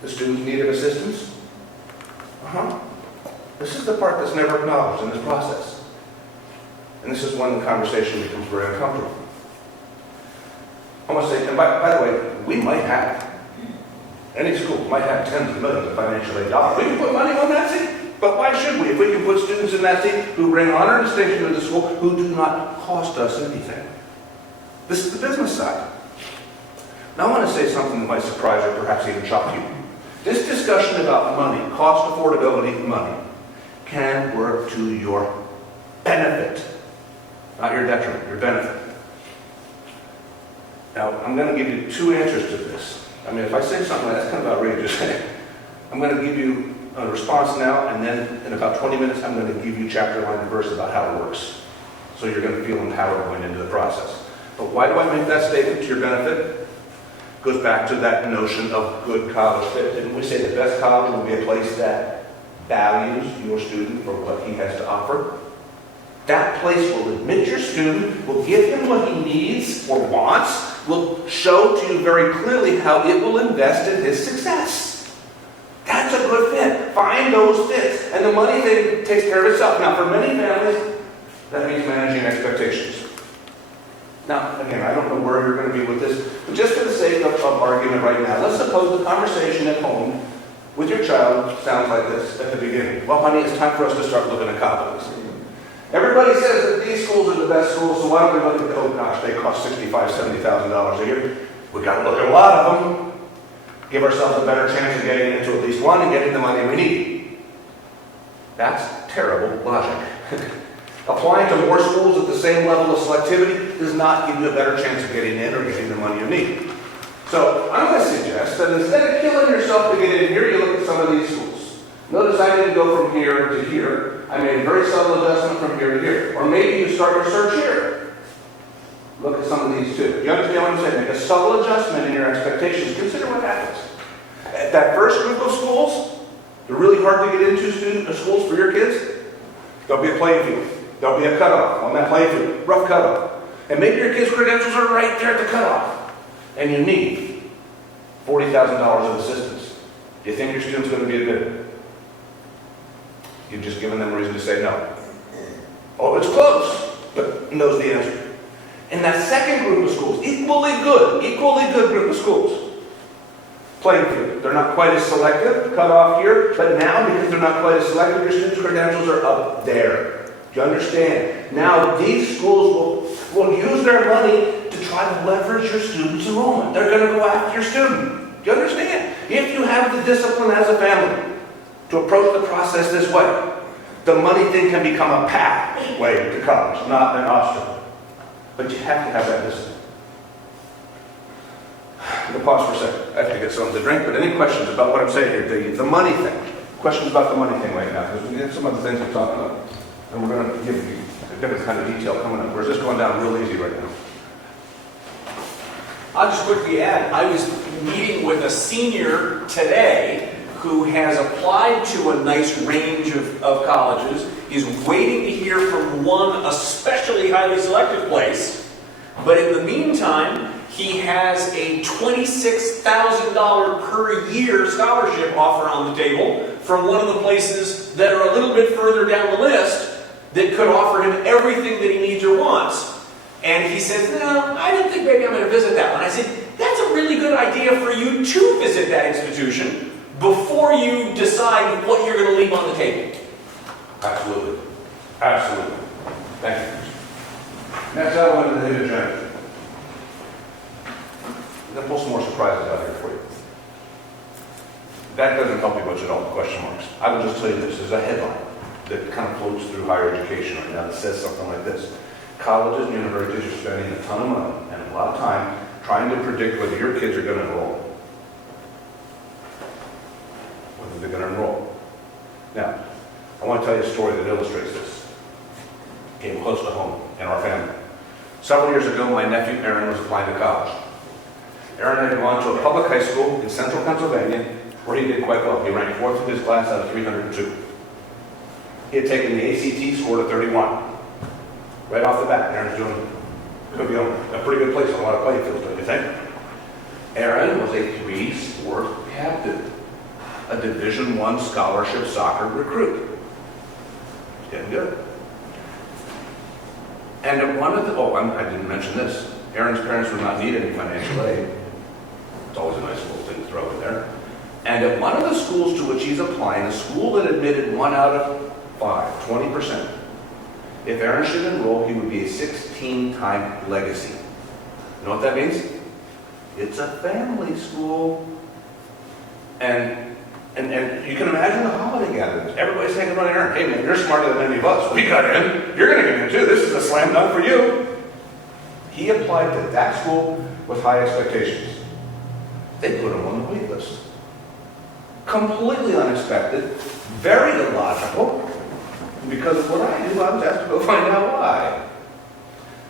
the student's need of assistance? This is the part that's never acknowledged in this process. And this is when the conversation becomes very uncomfortable. I want to say, and by the way, we might have, any school might have tens of millions of financial aid dollars. We can put money on that seat. But why should we? If we can put students in that seat who bring honor and distinction to the school, who do not cost us anything. This is the business side. Now I want to say something that might surprise or perhaps even shock you. This discussion about money, cost, affordability, money, can work to your benefit. Not your detriment, your benefit. Now, I'm going to give you two answers to this. I mean, if I say something that's kind of outrageous, I'm going to give you a response now, and then in about 20 minutes, I'm going to give you chapter, line, and verse about how it works. So you're going to feel empowered going into the process. But why do I make that statement to your benefit? It goes back to that notion of good college fit. Didn't we say the best college will be a place that values your student for what he has to offer? That place will admit your student, will give him what he needs or wants, will show to you very clearly how it will invest in his success. That's a good fit. Find those fits. And the money thing takes care of itself. Now, for many families, that means managing expectations. Now, again, I don't know where you're going to be with this, but just for the sake of argument right now, let's suppose the conversation at home with your child sounds like this at the beginning. Well, honey, it's time for us to start looking at colleges. Everybody says that these schools are the best schools, so why don't we look at, oh gosh, they cost $65,000, $70,000 a year. We've got to look at a lot of them. Give ourselves a better chance of getting into at least one and getting the money we need. That's terrible logic. Applying to more schools at the same level of selectivity does not give you a better chance of getting in or getting the money you need. So I'm going to suggest that instead of killing yourself to get in here, you look at some of these schools. Notice I didn't go from here to here. I made a very subtle adjustment from here to here. Or maybe you start your search here. Look at some of these too. You understand what I'm saying? Make a subtle adjustment in your expectations. Consider what happens. At that first group of schools, they're really hard to get into schools for your kids. There'll be a playing field. There'll be a cutoff on that playing field. Rough cutoff. And maybe your kids' credentials are right there at the cutoff. And you need $40,000 of assistance. Do you think your student's going to be admitted? You've just given them a reason to say no. Oh, it's close, but knows the answer. In that second group of schools, equally good group of schools. Playing field. They're not quite as selective, cut off here, but now because they're not quite as selective, your students' credentials are up there. Do you understand? Now these schools will use their money to try to leverage your students' enrollment. They're going to go after your student. Do you understand? If you have the discipline as a family to approach the process this way, the money thing can become a pathway to college, not an obstacle. But you have to have that discipline. I'm going to pause for a second. I have to get something to drink, but any questions about what I'm saying here? The money thing. Questions about the money thing right now, because we have some other things to talk about. And we're going to give you a different kind of detail coming up. We're just going down real easy right now. I'll just quickly add, I was meeting with a senior today who has applied to a nice range of colleges, is waiting to hear from one especially highly selective place, but in the meantime, he has a $26,000 per year scholarship offer on the table from one of the places that are a little bit further down the list that could offer him everything that he needs or wants. And he says, no, I don't think maybe I'm going to visit that one. I said, that's a really good idea for you to visit that institution before you decide what you're going to leave on the table. Absolutely. Absolutely. Thank you. Next element of the hidden agenda. I'm going to pull some more surprises out here for you. That doesn't help you much at all, question marks. I will just tell you this. There's a headline that kind of floats through higher education right now that says something like this. Colleges and universities are spending a ton of money and a lot of time trying to predict whether your kids are going to enroll. Whether they're going to enroll. Now, I want to tell you a story that illustrates this. It came close to home in our family. Several years ago, my nephew Aaron was applying to college. Aaron had gone to a public high school in central Pennsylvania where he did quite well. He ranked 4th in his class out of 302. He had taken the ACT, scored a 31. Right off the bat, Aaron's could be on a pretty good place, a lot of playing fields, don't you think? Aaron was a 3-sport captain, a Division I scholarship soccer recruit. He's getting good. And at one of the, I didn't mention this. Aaron's parents would not need any financial aid. It's always a nice little thing to throw in there. And at one of the schools to which he's applying, a school that admitted 1 out of 5, 20%. If Aaron should enroll, he would be a 16-time legacy. You know what that means? It's a family school. And you can imagine the holiday gatherings. Everybody's hanging around Aaron. Hey man, you're smarter than any of us. We got in. You're going to get in too. This is a slam dunk for you. He applied to that school with high expectations. They put him on the wait list. Completely unexpected, very illogical. Because of what I do, I was asked to go find out why.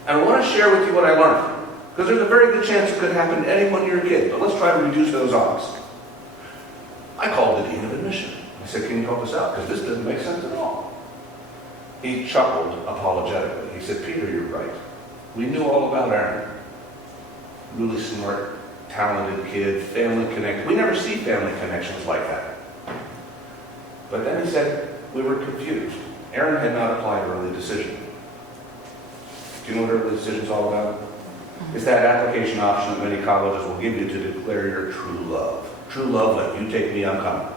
And I want to share with you what I learned. Because there's a very good chance it could happen to any one of your kids. But let's try to reduce those odds. I called the dean of admission. I said, can you help us out? Because this doesn't make sense at all. He chuckled apologetically. He said, Peter, you're right. We knew all about Aaron. Really smart, talented kid, family connected. We never see family connections like that. But then he said, we were confused. Aaron had not applied early decision. Do you know what early decision is all about? It's that application option that many colleges will give you to declare your true love. True love, like you take me, I'm coming.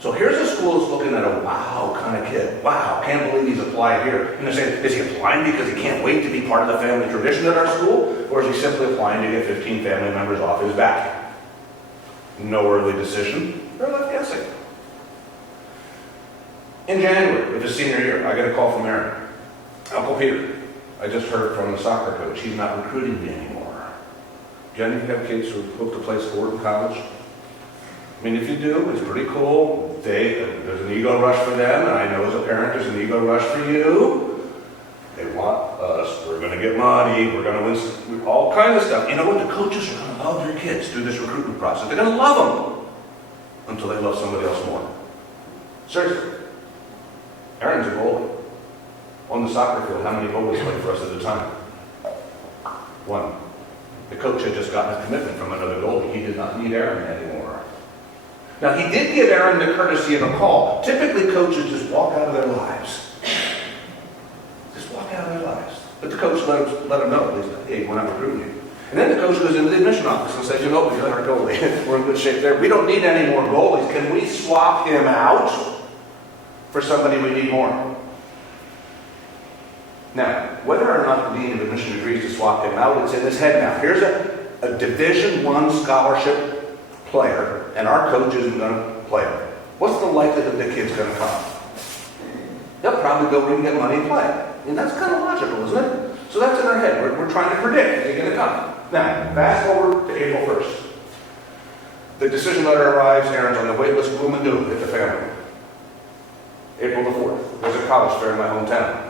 So here's a school that's looking at a wow kind of kid. Wow, can't believe he's applied here. And they're saying, is he applying because he can't wait to be part of the family tradition at our school? Or is he simply applying to get 15 family members off his back? No early decision. They're left guessing. In January of his senior year, I get a call from Aaron. Uncle Peter, I just heard from the soccer coach. He's not recruiting me anymore. Jen, you have kids who hope to play sport in college? I mean, if you do, it's pretty cool. There's an ego rush for them, and I know as a parent there's an ego rush for you. They want us. We're going to gonna get money, we're gonna win, all kinds of stuff. You know what? The coaches are gonna love your kids through this recruitment process. They're gonna love them until they love somebody else more. Seriously. Aaron's a goalie. On the soccer field, how many goalies played for us at a time? One. The coach had just gotten a commitment from another goalie. He did not need Aaron anymore. Now, he did give Aaron the courtesy of a call. Typically, coaches just walk out of their lives. Just walk out of their lives. But the coach let him know, hey, we're not recruiting you. And then the coach goes into the admission office and says, you know, we got our goalie. We're in good shape there. We don't need any more goalies. Can we swap him out for somebody we need more? Now, whether or not the dean of admission agrees to swap him out, it's in his head now. Here's a Division I scholarship player, and our coach isn't going to play him. What's the likelihood the kid's going to come? They'll probably go and get money and play. And that's kind of logical, isn't it? So that's in our head. We're trying to predict they're going to come. Now, fast forward to April 1st. The decision letter arrives. Aaron's on the wait list. Boom and doom, hit the family. April the 4th. There's a college fair in my hometown.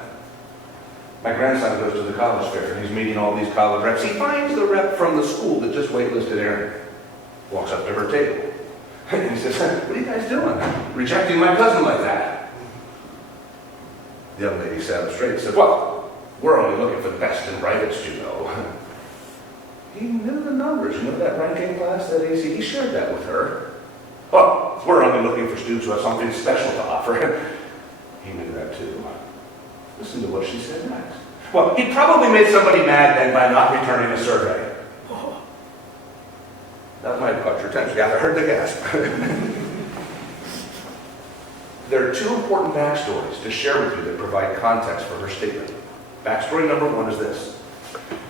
My grandson goes to the college fair, and he's meeting all these college reps. He finds the rep from the school that just waitlisted Aaron. Walks up to her table. And he says, what are you guys doing? Rejecting my cousin like that? The young lady sat up straight and said, well, we're only looking for the best and brightest, you know. He knew the numbers. You know that ranking class, that AC? He shared that with her. Well, we're only looking for students who have something special to offer. He knew that too. Listen to what she said next. Well, he probably made somebody mad then by not returning a survey. That might have caught your attention. Yeah, I heard the gasp. There are two important backstories to share with you that provide context for her statement. Backstory number one is this.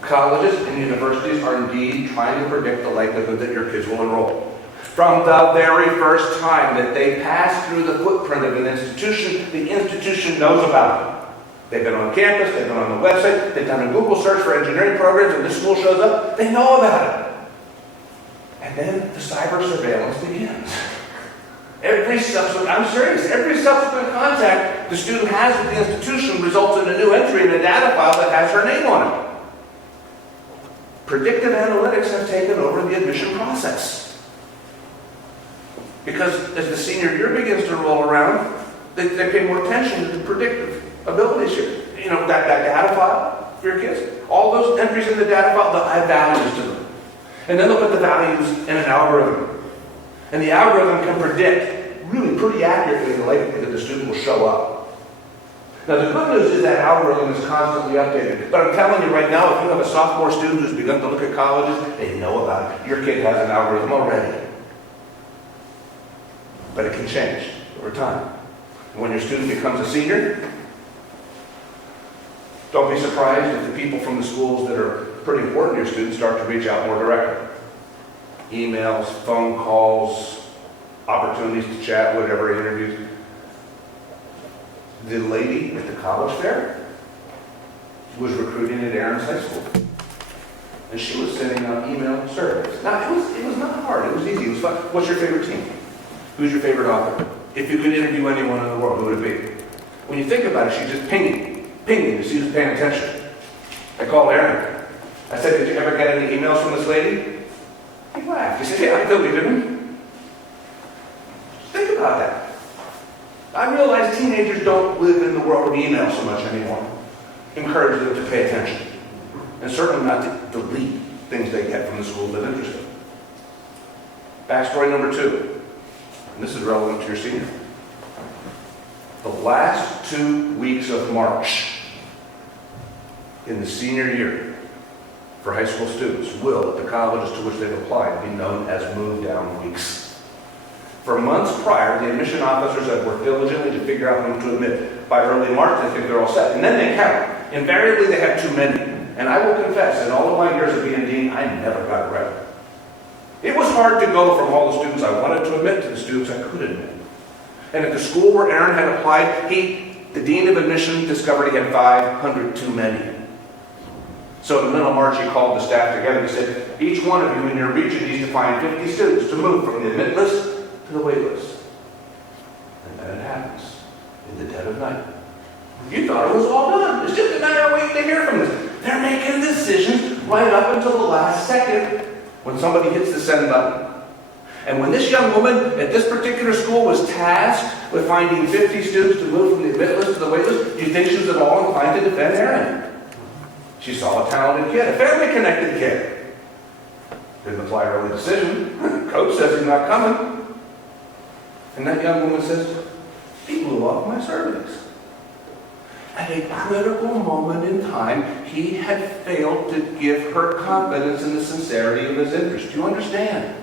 Colleges and universities are indeed trying to predict the likelihood that your kids will enroll. From the very first time that they pass through the footprint of an institution, the institution knows about them. They've been on campus, they've been on the website, they've done a Google search for engineering programs, and this school shows up, they know about it. And then the cyber surveillance begins. I'm serious, every subsequent contact the student has with the institution results in a new entry in a data file that has her name on it. Predictive analytics have taken over the admission process. Because as the senior year begins to roll around, they pay more attention to the predictive abilities here. You know, that data file for your kids, all those entries in the data file, they'll add values to them. And then they'll put the values in an algorithm. And the algorithm can predict really pretty accurately the likelihood that the student will show up. Now the good news is that algorithm is constantly updated. But I'm telling you right now, if you have a sophomore student who's begun to look at colleges, they know about it. Your kid has an algorithm already. But it can change over time. And when your student becomes a senior, don't be surprised if the people from the schools that are pretty important to your students start to reach out more directly. Emails, phone calls, opportunities to chat, whatever, interviews. The lady at the college fair was recruiting at Aaron's high school. And she was sending out email surveys. Now, it was not hard. It was easy. It was fun. What's your favorite team? Who's your favorite author? If you could interview anyone in the world, who would it be? When you think about it, she's just pinging to see who's paying attention. I called Aaron. I said, did you ever get any emails from this lady? He laughed. He said, yeah, I totally didn't. Think about that. I realize teenagers don't live in the world of email so much anymore. Encourage them to pay attention. And certainly not to delete things they get from the school that interest them. Backstory number two. And this is relevant to your senior. The last 2 weeks of March in the senior year for high school students will, at the colleges to which they've applied, be known as move-down weeks. For months prior, the admission officers have worked diligently to figure out whom to admit. By early March, they think they're all set. And then they count. Invariably, they have too many. And I will confess, in all of my years of being dean, I never got it right. It was hard to go from all the students I wanted to admit to the students I could admit. And at the school where Aaron had applied, the dean of admission discovered he had 500 too many. So in the middle of March, he called the staff together. He said, each one of you in your region needs to find 50 students to move from the admit list to the wait list. And then it happens in the dead of night. You thought it was all done. It's just a matter of waiting to hear from this. They're making decisions right up until the last second when somebody hits the send button. And when this young woman at this particular school was tasked with finding 50 students to move from the admit list to the wait list, do you think she was at all inclined to defend Aaron? She saw a talented kid, a family-connected kid. Didn't apply her early decision. Coach says he's not coming. And that young woman says, he blew off my cervix. At a critical moment in time, he had failed to give her confidence in the sincerity of his interest. Do you understand?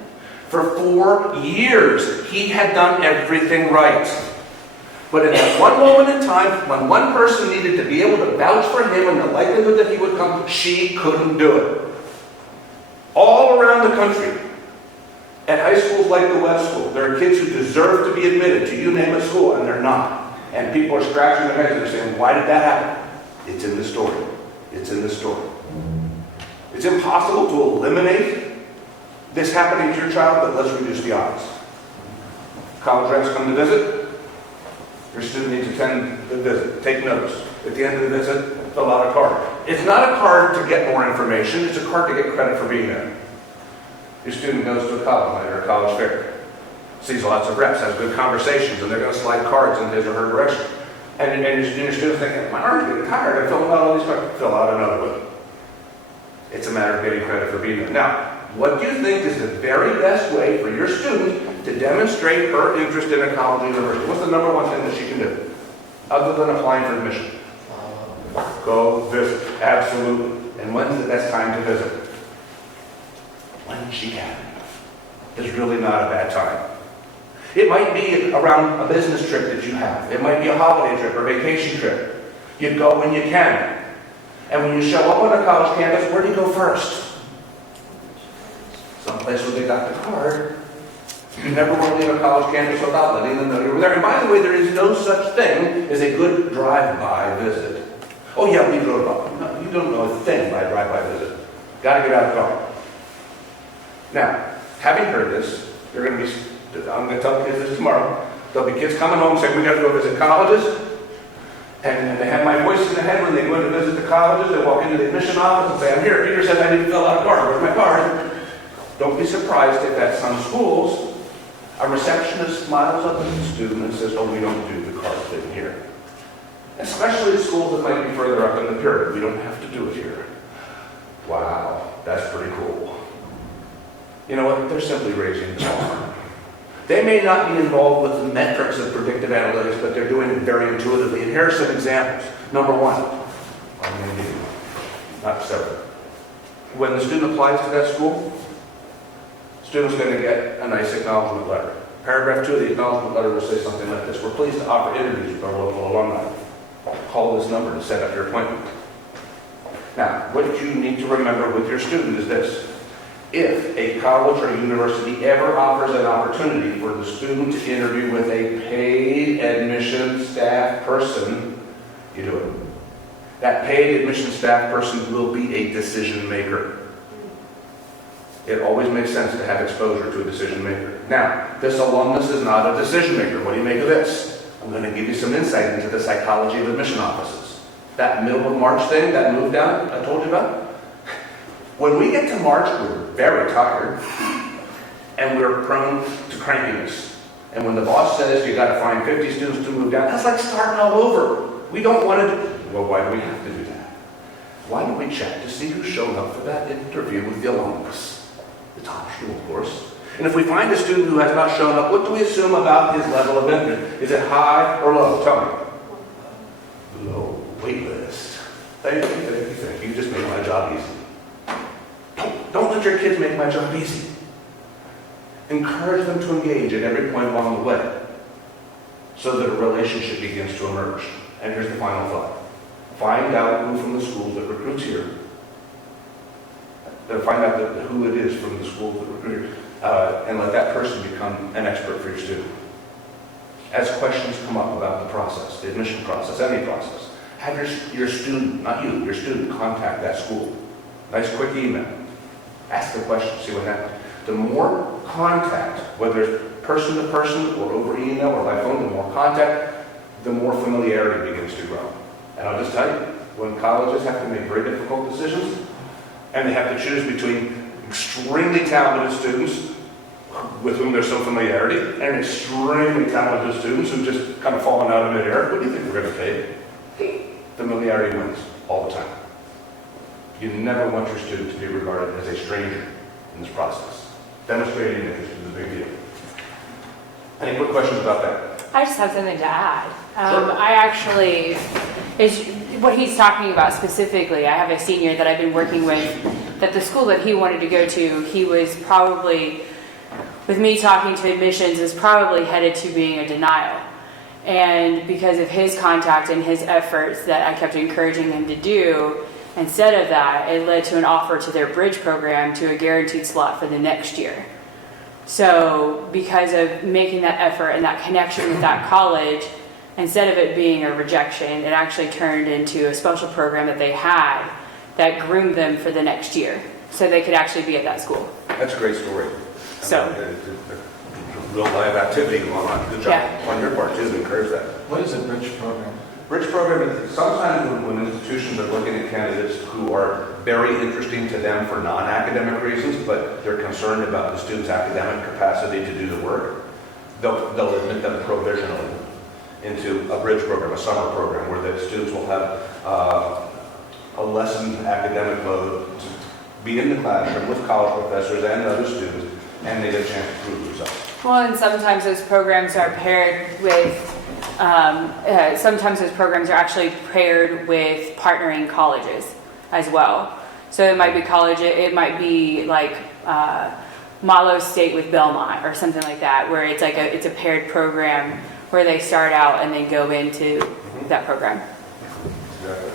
For 4 years, he had done everything right. But in that one moment in time, when one person needed to be able to vouch for him and the likelihood that he would come, she couldn't do it. All around the country, at high schools like the Webb School, there are kids who deserve to be admitted to you name a school, and they're not. And people are scratching their heads and they're saying, why did that happen? It's in the story. It's in the story. It's impossible to eliminate this happening to your child, but let's reduce the odds. College reps come to visit. Your student needs to attend the visit. Take notes. At the end of the visit, fill out a card. It's not a card to get more information. It's a card to get credit for being there. Your student goes to a college night or a college fair, sees lots of reps, has good conversations, and they're going to slide cards in his or her direction. And your student's thinking, my arm's getting tired. I'm filling out all these cards. Fill out another one. It's a matter of getting credit for being there. Now, what do you think is the very best way for your student to demonstrate her interest in a college or university? What's the number one thing that she can do, other than applying for admission? Go visit. Absolutely. And when's the best time to visit? When she can. It's really not a bad time. It might be around a business trip that you have. It might be a holiday trip or vacation trip. You go when you can. And when you show up on a college campus, where do you go first? Someplace where they got the card. You never want to leave a college campus without letting them know you were there. And by the way, there is no such thing as a good drive-by visit. Oh yeah, we wrote about it. No, you don't know a thing by a drive-by visit. Got to get out of the car. Now, having heard this, I'm going to tell the kids this tomorrow. There'll be kids coming home saying, we got to go visit colleges. And they have my voice in the head when they go in to visit the colleges. They walk into the admission office and say, I'm here. Peter says I need to fill out a card. Where's my card? Don't be surprised if at some schools, a receptionist smiles up at the student and says, oh, we don't do the card thing here. Especially at schools that might be further up in the pyramid. We don't have to do it here. Wow, that's pretty cool. You know what? They're simply raising the bar. They may not be involved with the metrics of predictive analytics, but they're doing it very intuitively. And here are some examples. Number one, or maybe not several. When the student applies to that school, the student's going to get a nice acknowledgement letter. Paragraph 2 of the acknowledgement letter will say something like this. We're pleased to offer interviews with our local alumni. Call this number to set up your appointment. Now, what you need to remember with your student is this. If a college or university ever offers an opportunity for the student to interview with a paid admission staff person, you do it. That paid admission staff person will be a decision maker. It always makes sense to have exposure to a decision maker. Now, this alumnus is not a decision maker. What do you make of this? I'm going to give you some insight into the psychology of admission offices. That middle of March thing, that move down I told you about, when we get to March, we're very tired, and we're prone to crankiness. And when the boss says you got to find 50 students to move down, that's like starting all over. We don't want to do. Well, why do we have to do that? Why don't we check to see who's shown up for that interview with the alumnus? It's optional, of course. And if we find a student who has not shown up, what do we assume about his level of interest? Is it high or low? Tell me. Low. Wait list. Thank you, thank you, thank you. You just made my job easy. Don't let your kids make my job easy. Encourage them to engage at every point along the way so that a relationship begins to emerge. And here's the final thought. Find out who from the schools that recruits here. Find out who it is from the schools that recruit here. And let that person become an expert for your student. As questions come up about the process, the admission process, any process, have your student, not you, your student contact that school. Nice quick email. Ask the question, see what happens. The more contact, whether it's person to person or over email or by phone, the more contact, the more familiarity begins to grow. And I'll just tell you, when colleges have to make very difficult decisions, and they have to choose between extremely talented students with whom there's some familiarity, and extremely talented students who just kind of fallen out of midair, what do you think we're going to take? Familiarity wins all the time. You never want your student to be regarded as a stranger in this process. Demonstrating interest is a big deal. Any quick questions about that? I just have something to add. Sure. I actually, is what he's talking about specifically, I have a senior that I've been working with, that the school that he wanted to go to, he was probably, with me talking to admissions, is probably headed to being a denial. And because of his contact and his efforts that I kept encouraging him to do, instead of that, it led to an offer to their bridge program to a guaranteed slot for the next year. So because of making that effort and that connection with that college, instead of it being a rejection, it actually turned into a special program that they had that groomed them for the next year. So they could actually be at that school. That's a great story. So- Real live activity going on. Good job on your part too to encourage that. What is a bridge program? Bridge program, sometimes when institutions are looking at candidates who are very interesting to them for non-academic reasons, but they're concerned about the student's academic capacity to do the work, they'll admit them provisionally into a bridge program, a summer program, where the students will have a lessened academic load to be in the classroom with college professors and other students, and they get a chance to prove themselves. Well, and sometimes those programs are paired with, sometimes those programs are actually paired with partnering colleges as well. So it might be college, it might be like Malo State with Belmont or something like that, where it's like it's a paired program where they start out and then go into that program. Exactly.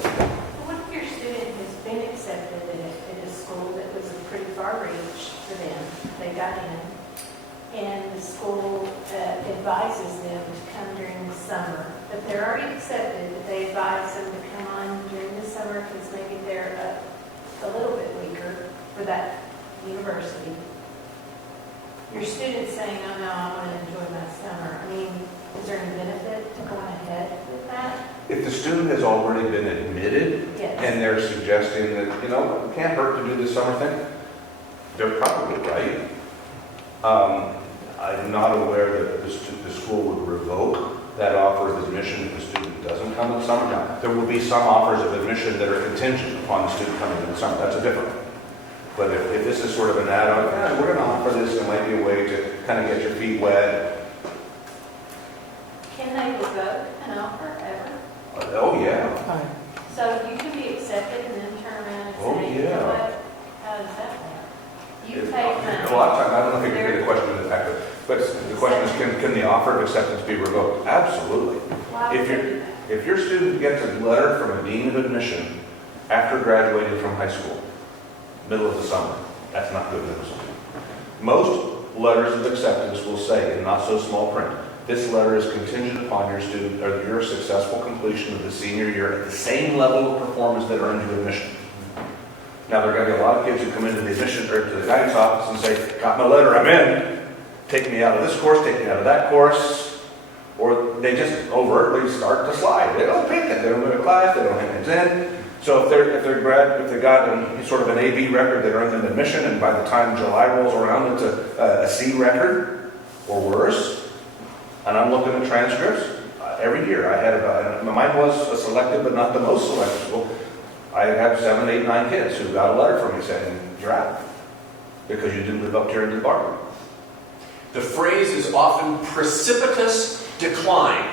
What if your student has been accepted in a school that was a pretty far reach for them? They got in, and the school advises them to come during the summer. But they're already accepted, but they advise them to come on during the summer because maybe they're a little bit weaker for that university. Your student's saying, oh no, I want to enjoy my summer. I mean, is there any benefit to going ahead with that? If the student has already been admitted Yes. and they're suggesting that, it can't hurt to do this summer thing, they're probably right. I'm not aware that the school would revoke that offer of admission if the student doesn't come in the summer. Now, there will be some offers of admission that are contingent upon the student coming in the summer. That's a different one. But if this is sort of an add-on, we're going to offer this, it might be a way to kind of get your feet wet. Can they revoke an offer ever? Oh, yeah. So you could be accepted and then turn around and Oh, say, you yeah. know what, how does that work? You If- pay A money. lot of times, I don't know if you can get the question in the back, but the question is, can the offer of acceptance be revoked? Absolutely. Why would If they you're, do that? if your student gets a letter from a dean of admission after graduating from high school, middle of the summer, that's not good news. Most letters of acceptance will say in not so small print, this letter is contingent upon your student or your successful completion of the senior year at the same level of performance that earned you admission. Now, there are going to be a lot of kids who come into the admission or to the guidance office and say, got my letter, I'm in. Take me out of this course, take me out of that course. Or they just overtly start to slide. They don't pick it. They don't go to class. They don't have things in. So if they got sort of an AB record that earned them admission, and by the time July rolls around, it's a C record or worse. And I'm looking at transcripts every year. I had about, mine was a selected but not the most selected school. I have 7, 8, 9 kids who got a letter from me saying, you're out because you didn't live up to your department. The phrase is often precipitous decline.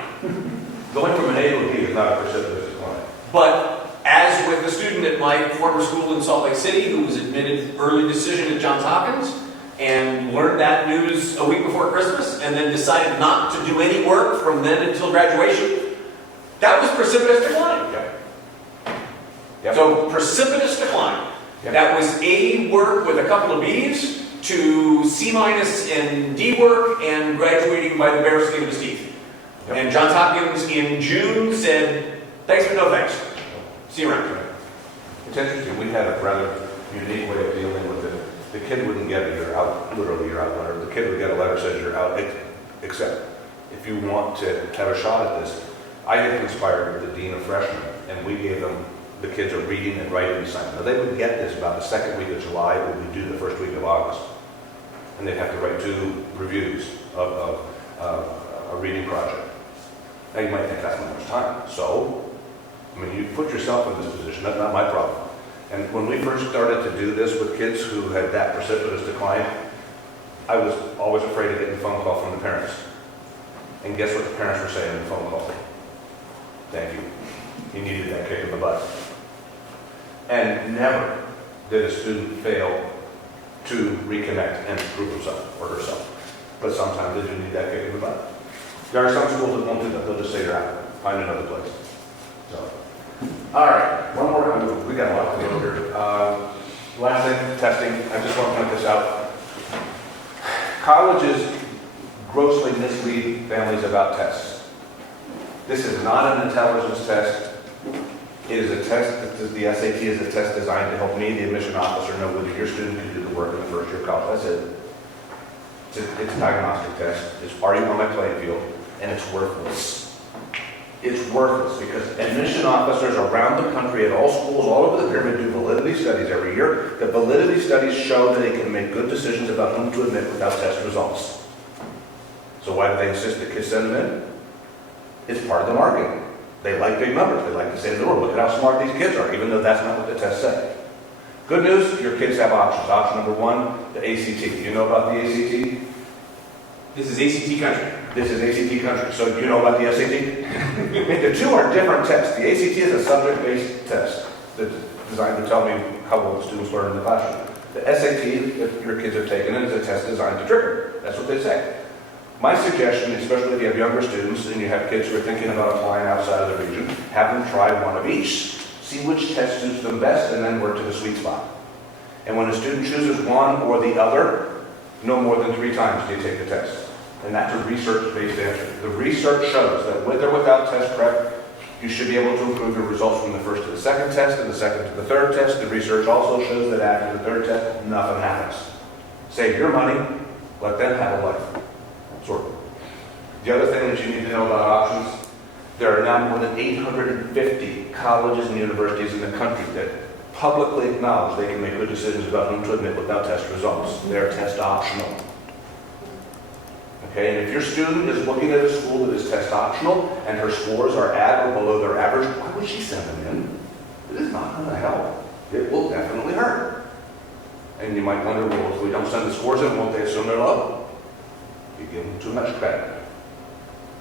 Going from an A to a B is not a precipitous decline. But as with the student at my former school in Salt Lake City who was admitted early decision at Johns Hopkins and learned that news a week before Christmas and then decided not to do any work from then until graduation, that was precipitous decline. Yep. So precipitous decline. Yep. That was A work with a couple of B's to C- and D work and graduating by the bare skin of his teeth. Yep. And Johns Hopkins in June said, thanks but no thanks. See you around. It's interesting. We had a rather unique way of dealing with it. The kid wouldn't get a you're out, literally you're out letter. The kid would get a letter that says you're out, except if you want to have a shot at this, I had conspired with the dean of freshmen, and we gave them the kids are reading and writing assignment. Now, they would get this about the second week of July, what we do the first week of August. And they'd have to write 2 reviews of a reading project. Now, you might think that's not much time. So, I mean, you put yourself in this position, that's not my problem. And when we first started to do this with kids who had that precipitous decline, I was always afraid of getting a phone call from the parents. And guess what the parents were saying in the phone call? Thank you. You needed that kick in the butt. And never did a student fail to reconnect and improve himself or herself. But sometimes they do need that kick in the butt. There are some schools that won't do that. They'll just say you're out. Find another place. So, all right. One more. We got a lot to go here. Last thing, testing. I just want to point this out. Colleges grossly mislead families about tests. This is not an intelligence test. It is a test, the SAT is a test designed to help me, the admission officer, know whether your student can do the work in the first year of college. That's it. It's a diagnostic test. It's are you on my playing field? And it's worthless. It's worthless because admission officers around the country at all schools all over the pyramid do validity studies every year. The validity studies show that they can make good decisions about whom to admit without test results. So why do they insist that kids send them in? It's part of the marketing. They like big numbers. They like to say to the world, look at how smart these kids are, even though that's not what the tests say. Good news, your kids have options. Option number 1, the ACT. You know about the ACT? This is ACT country. This is ACT country. So do you know about the SAT? The 2 are different tests. The ACT is a subject-based test that's designed to tell me how well the students learn in the classroom. The SAT, if your kids have taken it, is a test designed to trigger. That's what they say. My suggestion, especially if you have younger students and you have kids who are thinking about applying outside of the region, have them try one of each. See which test suits them best and then work to the sweet spot. And when a student chooses one or the other, no more than 3 times do you take the test. And that's a research-based answer. The research shows that with or without test prep, you should be able to improve your results from the first to the second test and the second to the third test. The research also shows that after the third test, nothing happens. Save your money, let them have a life. Sort of. The other thing that you need to know about options, there are now more than 850 colleges and universities in the country that publicly acknowledge they can make good decisions about whom to admit without test results. They're test optional. Okay, and if your student is looking at a school that is test optional and her scores are at or below their average, why would she send them in? It is not going to help. It will definitely hurt. And you might wonder, well, if we don't send the scores in, won't they assume they're low? You give them too much credit.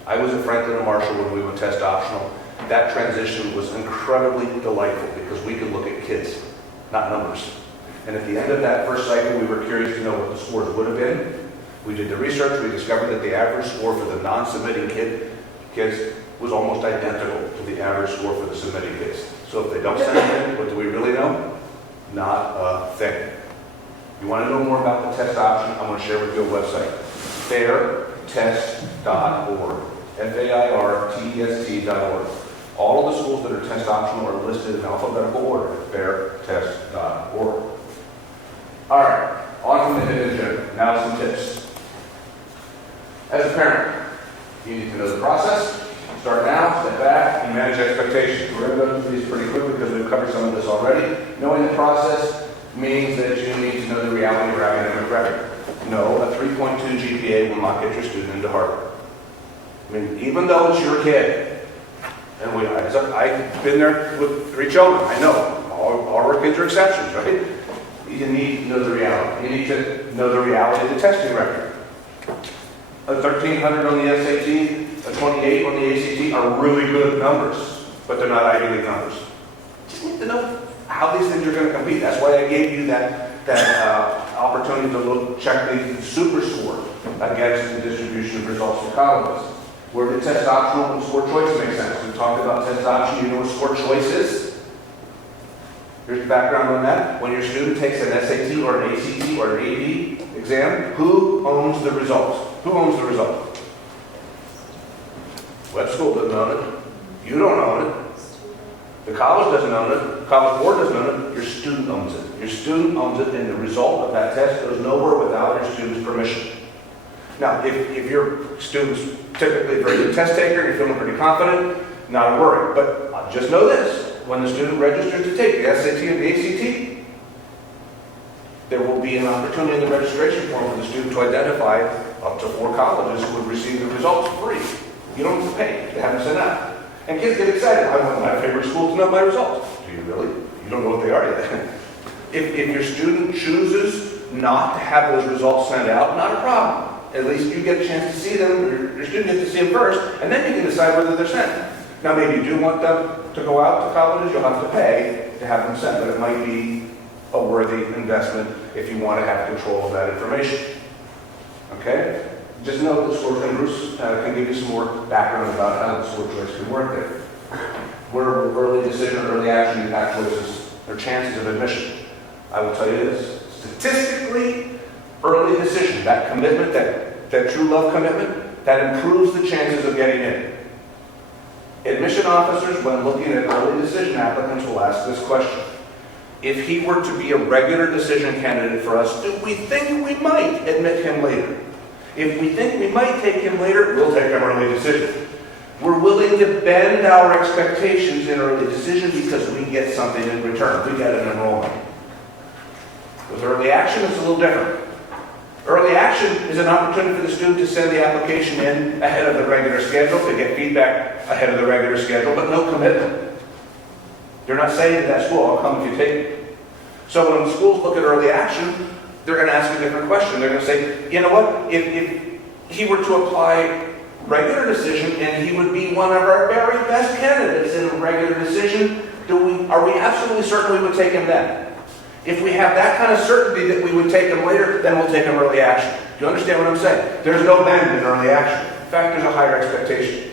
I was at Franklin and Marshall when we went test optional. That transition was incredibly delightful because we could look at kids, not numbers. And at the end of that first cycle, we were curious to know what the scores would have been. We did the research. We discovered that the average score for the non-submitting kids was almost identical to the average score for the submitting kids. So if they don't send it in, what do we really know? Not a thing. You want to know more about the test option? I'm going to share with you a website. fairtest.org. fairtest.org. All of the schools that are test optional are listed in alphabetical order at fairtest.org. All right, on to the hidden agenda. Now some tips. As a parent, you need to know the process. Start now, step back, and manage expectations. We're going to go through these pretty quickly because we've covered some of this already. Knowing the process means that you need to know the reality of your academic record. No, a 3.2 GPA will not get your student into Harvard. I mean, even though it's your kid, and I've been there with 3 children, I know, all our kids are exceptions, right? You need to know the reality. You need to know the reality of the testing record. A 1,300 on the SAT, a 28 on the ACT are really good numbers, but they're not Ivy League numbers. You just need to know how these things are going to compete. That's why I gave you that opportunity to check the super score against the distribution of results for colleges. Where the test optional and score choice makes sense. We talked about test option. You know what score choice is? Here's the background on that. When your student takes an SAT or an ACT or an AP exam, who owns the results? Who owns the result? Webb School doesn't own it. You don't own it. The college doesn't own it. The college board doesn't own it. Your student owns it. Your student owns it, and the result of that test goes nowhere without your student's permission. Now, if your student's typically a very good test taker, you're feeling pretty confident, not a worry. But just know this. when the student registers to take the SAT and the ACT, there will be an opportunity in the registration form for the student to identify up to 4 colleges who would receive the results free. You don't have to pay to have them sent out. And kids get excited. I want my favorite school to know my results. Do you really? You don't know what they are yet. If your student chooses not to have those results sent out, not a problem. At least you get a chance to see them, your student gets to see them first, and then you can decide whether they're sent. Now, maybe you do want them to go out to colleges, you'll have to pay to have them sent, but it might be a worthy investment if you want to have control of that information. Okay? Just know that Stuart and Bruce can give you some more background about how the school choice can work there. What are early decision, early action impact choices, or chances of admission? I will tell you this. Statistically, early decision, that commitment, that true love commitment, that improves the chances of getting in. Admission officers, when looking at early decision applicants, will ask this question. If he were to be a regular decision candidate for us, do we think we might admit him later? If we think we might take him later, we'll take him early decision. We're willing to bend our expectations in early decision because we get something in return. We get an enrollment. With early action, it's a little different. Early action is an opportunity for the student to send the application in ahead of the regular schedule, to get feedback ahead of the regular schedule, but no commitment. You're not saying to that school, I'll come if you take me. So when schools look at early action, they're going to ask a different question. They're going to say, you know what, if he were to apply regular decision and he would be one of our very best candidates in regular decision, are we absolutely certain we would take him then? If we have that kind of certainty that we would take him later, then we'll take him early action. Do you understand what I'm saying? There's no bend in early action. In fact, there's a higher expectation.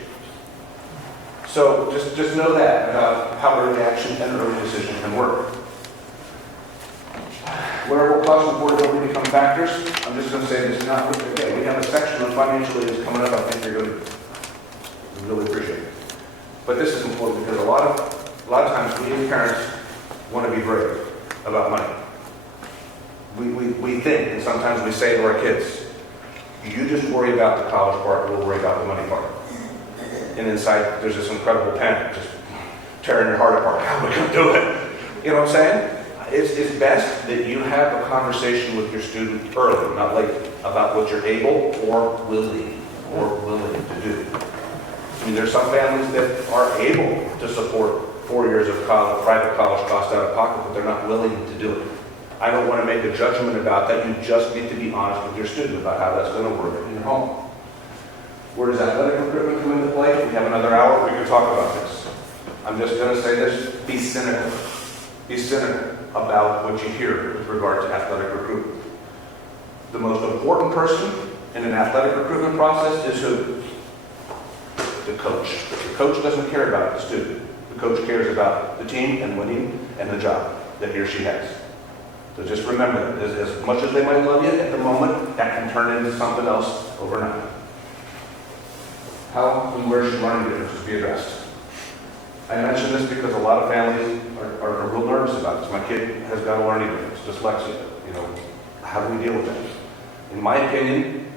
So just know that about how early action and early decision can work. Where will cost and affordability become factors? I'm just going to say this now. Okay, we have a section on financial aid that's coming up. I think you're going to really appreciate it. But this is important because a lot of times we as parents want to be brave about money. We think, and sometimes we say to our kids, you just worry about the college part, we'll worry about the money part. And inside, there's this incredible panic, just tearing your heart apart. How am I going to do it? You know what I'm saying? It's best that you have a conversation with your student early, not late, about what you're able or willing to do. I mean, there's some families that are able to support 4 years of private college cost out of pocket, but they're not willing to do it. I don't want to make a judgment about that. You just need to be honest with your student about how that's going to work in your home. Where does athletic recruitment come into play? If we have another hour, we can talk about this. I'm just going to say this. Be cynical. Be cynical about what you hear with regard to athletic recruitment. The most important person in an athletic recruitment process is who? The coach. The coach doesn't care about the student. The coach cares about the team and winning and the job that he or she has. So just remember that as much as they might love you at the moment, that can turn into something else overnight. How and where should learning differences be addressed? I mention this because a lot of families are real nervous about this. My kid has got a learning difference, dyslexia. You know, how do we deal with that? In my opinion,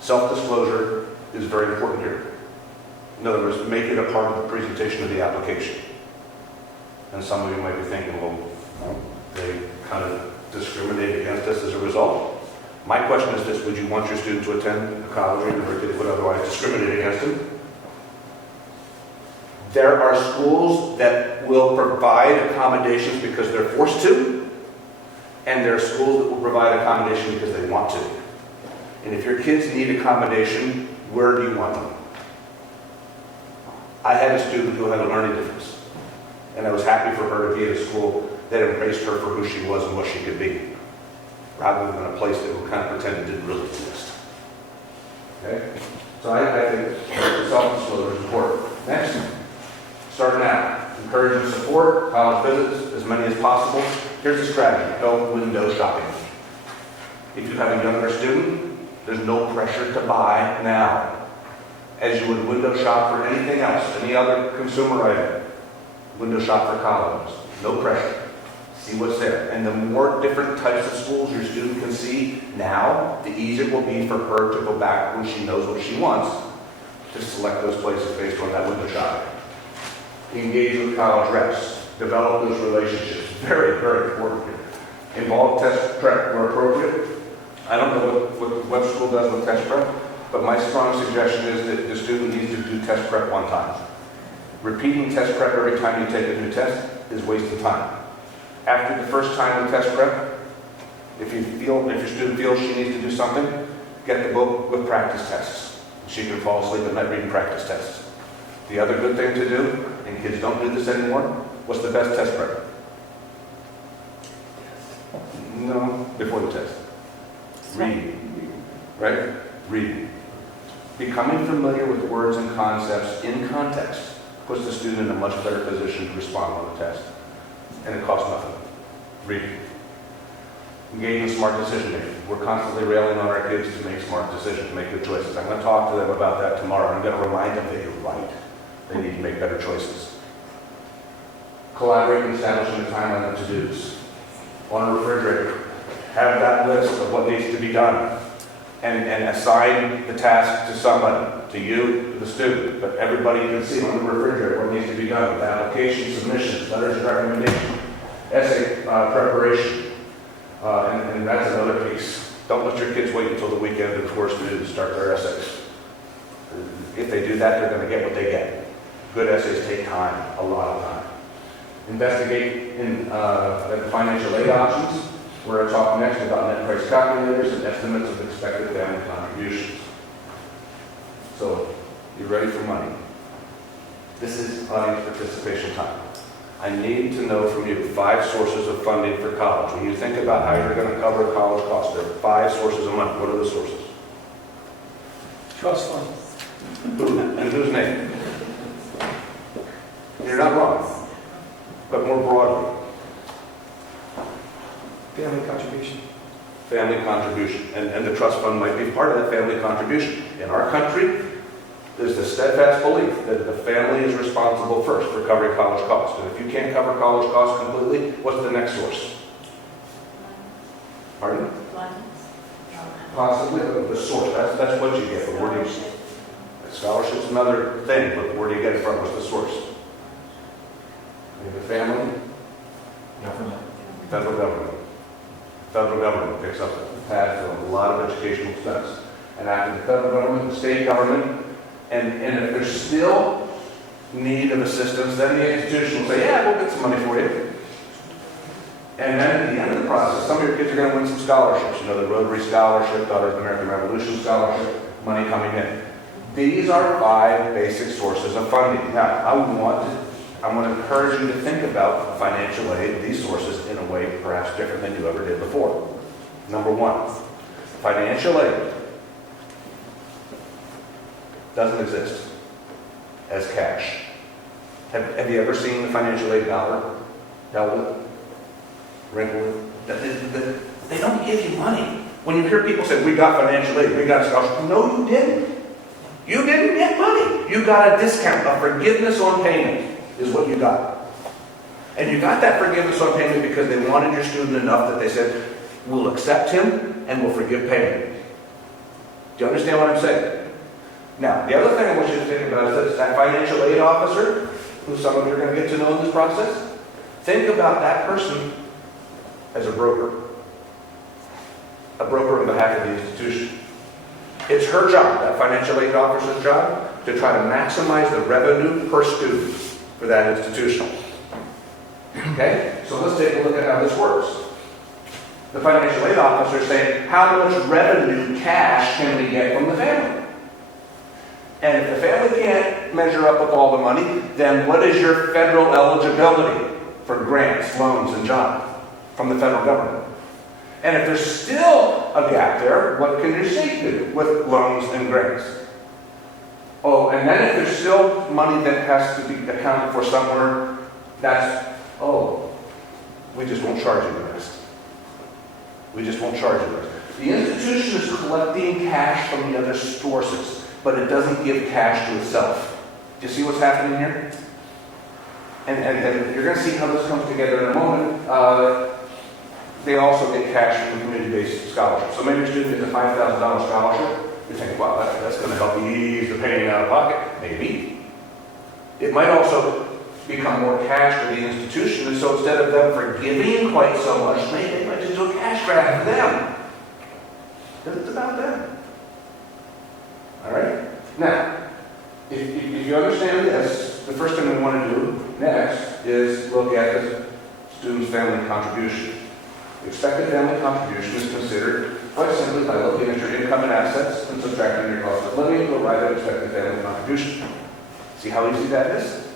self-disclosure is very important here. In other words, make it a part of the presentation of the application. And some of you might be thinking, well, they kind of discriminate against us as a result. My question is this: would you want your student to attend a college or university that would otherwise discriminate against him? There are schools that will provide accommodations because they're forced to, and there are schools that will provide accommodation because they want to. And if your kids need accommodation, where do you want them? I had a student who had a learning difference, and I was happy for her to be at a school that embraced her for who she was and what she could be, rather than a place that would kind of pretend it didn't really exist. Okay? So I think self-disclosure is important. Next, starting out, encourage and support college visits, as many as possible. Here's the strategy: go window shopping. If you have a younger student, there's no pressure to buy now. As you would window shop for anything else, any other consumer item, window shop for colleges. No pressure. See what's there. And the more different types of schools your student can see now, the easier it will be for her to go back when she knows what she wants to select those places based on that window shopping. Engage with college reps. Develop those relationships. Very, very important here. Involve test prep where appropriate. I don't know what Webb School does with test prep, but my strong suggestion is that the student needs to do test prep one time. Repeating test prep every time you take a new test is wasting time. After the first time of test prep, if your student feels she needs to do something, get the book with practice tests. She can fall asleep at night reading practice tests. The other good thing to do, and kids don't do this anymore, what's the best test prep? No, before the test. Reading. Right? Reading. Becoming familiar with words and concepts in context puts the student in a much better position to respond on the test. And it costs nothing. Reading. Engage in smart decision making. We're constantly railing on our kids to make smart decisions, to make good choices. I'm going to talk to them about that tomorrow. I'm going to remind them that you're right. They need to make better choices. Collaborate and establish a timeline of to-dos. On a refrigerator, have that list of what needs to be done. And assign the task to somebody, to you, to the student, but everybody can see on the refrigerator what needs to be done with application submissions, letters of recommendation, essay preparation, and that's another piece. Don't let your kids wait until the weekend before to start their essays. If they do that, they're going to get what they get. Good essays take time, a lot of time. Investigate in the financial aid options. We're going to talk next about net price calculators and estimates of expected family contributions. So, you ready for money? This is audience participation time. I need to know from you 5 sources of funding for college. When you think about how you're going to cover college costs, there are 5 sources of money. What are the sources? Trust fund. Who? And whose name? You're not wrong. But more broadly, Family contribution. family contribution. And the trust fund might be part of that family contribution. In our country, there's the steadfast belief that the family is responsible first for covering college costs. And if you can't cover college costs completely, what's the next source? Pardon? Possibly the source. That's what you get. But where do you, scholarship's another thing, but where do you get it from? What's the source? The family? Government. Federal government. Federal government picks up the tab for a lot of educational expense. And after the federal government, the state government, and if there's still need of assistance, then the institution will say, yeah, we'll get some money for you. And then at the end of the process, some of your kids are going to win some scholarships. You know, the Rotary Scholarship, Daughter of the American Revolution Scholarship, money coming in. These are 5 basic sources of funding. Now, I want to encourage you to think about financial aid, these sources, in a way perhaps different than you ever did before. Number 1, financial aid doesn't exist as cash. Have you ever seen the financial aid dollar? Held it? Wrinkled it? They don't give you money. When you hear people say, we got financial aid, we got scholarship, no, you didn't. You didn't get money. You got a discount, a forgiveness on payment is what you got. And you got that forgiveness on payment because they wanted your student enough that they said, we'll accept him and we'll forgive payment. Do you understand what I'm saying? Now, the other thing I want you to think about is that financial aid officer, who some of you are going to get to know in this process, think about that person as a broker on behalf of the institution. It's her job, that financial aid officer's job, to try to maximize the revenue per student for that institution. Okay? So let's take a look at how this works. The financial aid officer is saying, how much revenue, cash, can we get from the family? And if the family can't measure up with all the money, then what is your federal eligibility for grants, loans, and jobs from the federal government? And if there's still a gap there, what can your state do with loans and grants? Oh, and then if there's still money that has to be accounted for somewhere, we just won't charge you the rest. We just won't charge you the rest. The institution is collecting cash from the other sources, but it doesn't give cash to itself. Do you see what's happening here? And you're going to see how this comes together in a moment. They also get cash from the community-based scholarship. So maybe your student gets a $5,000 scholarship. You think, wow, that's going to help ease the paying out of pocket. Maybe. It might also become more cash to the institution, and so instead of them forgiving quite so much, maybe they might just do a cash grab for them. It's about them. All right? Now, if you understand this, the first thing we want to do next is look at the student's family contribution. The expected family contribution is considered quite simply by looking at your income and assets and subtracting your cost of living to arrive at expected family contribution. See how easy that is?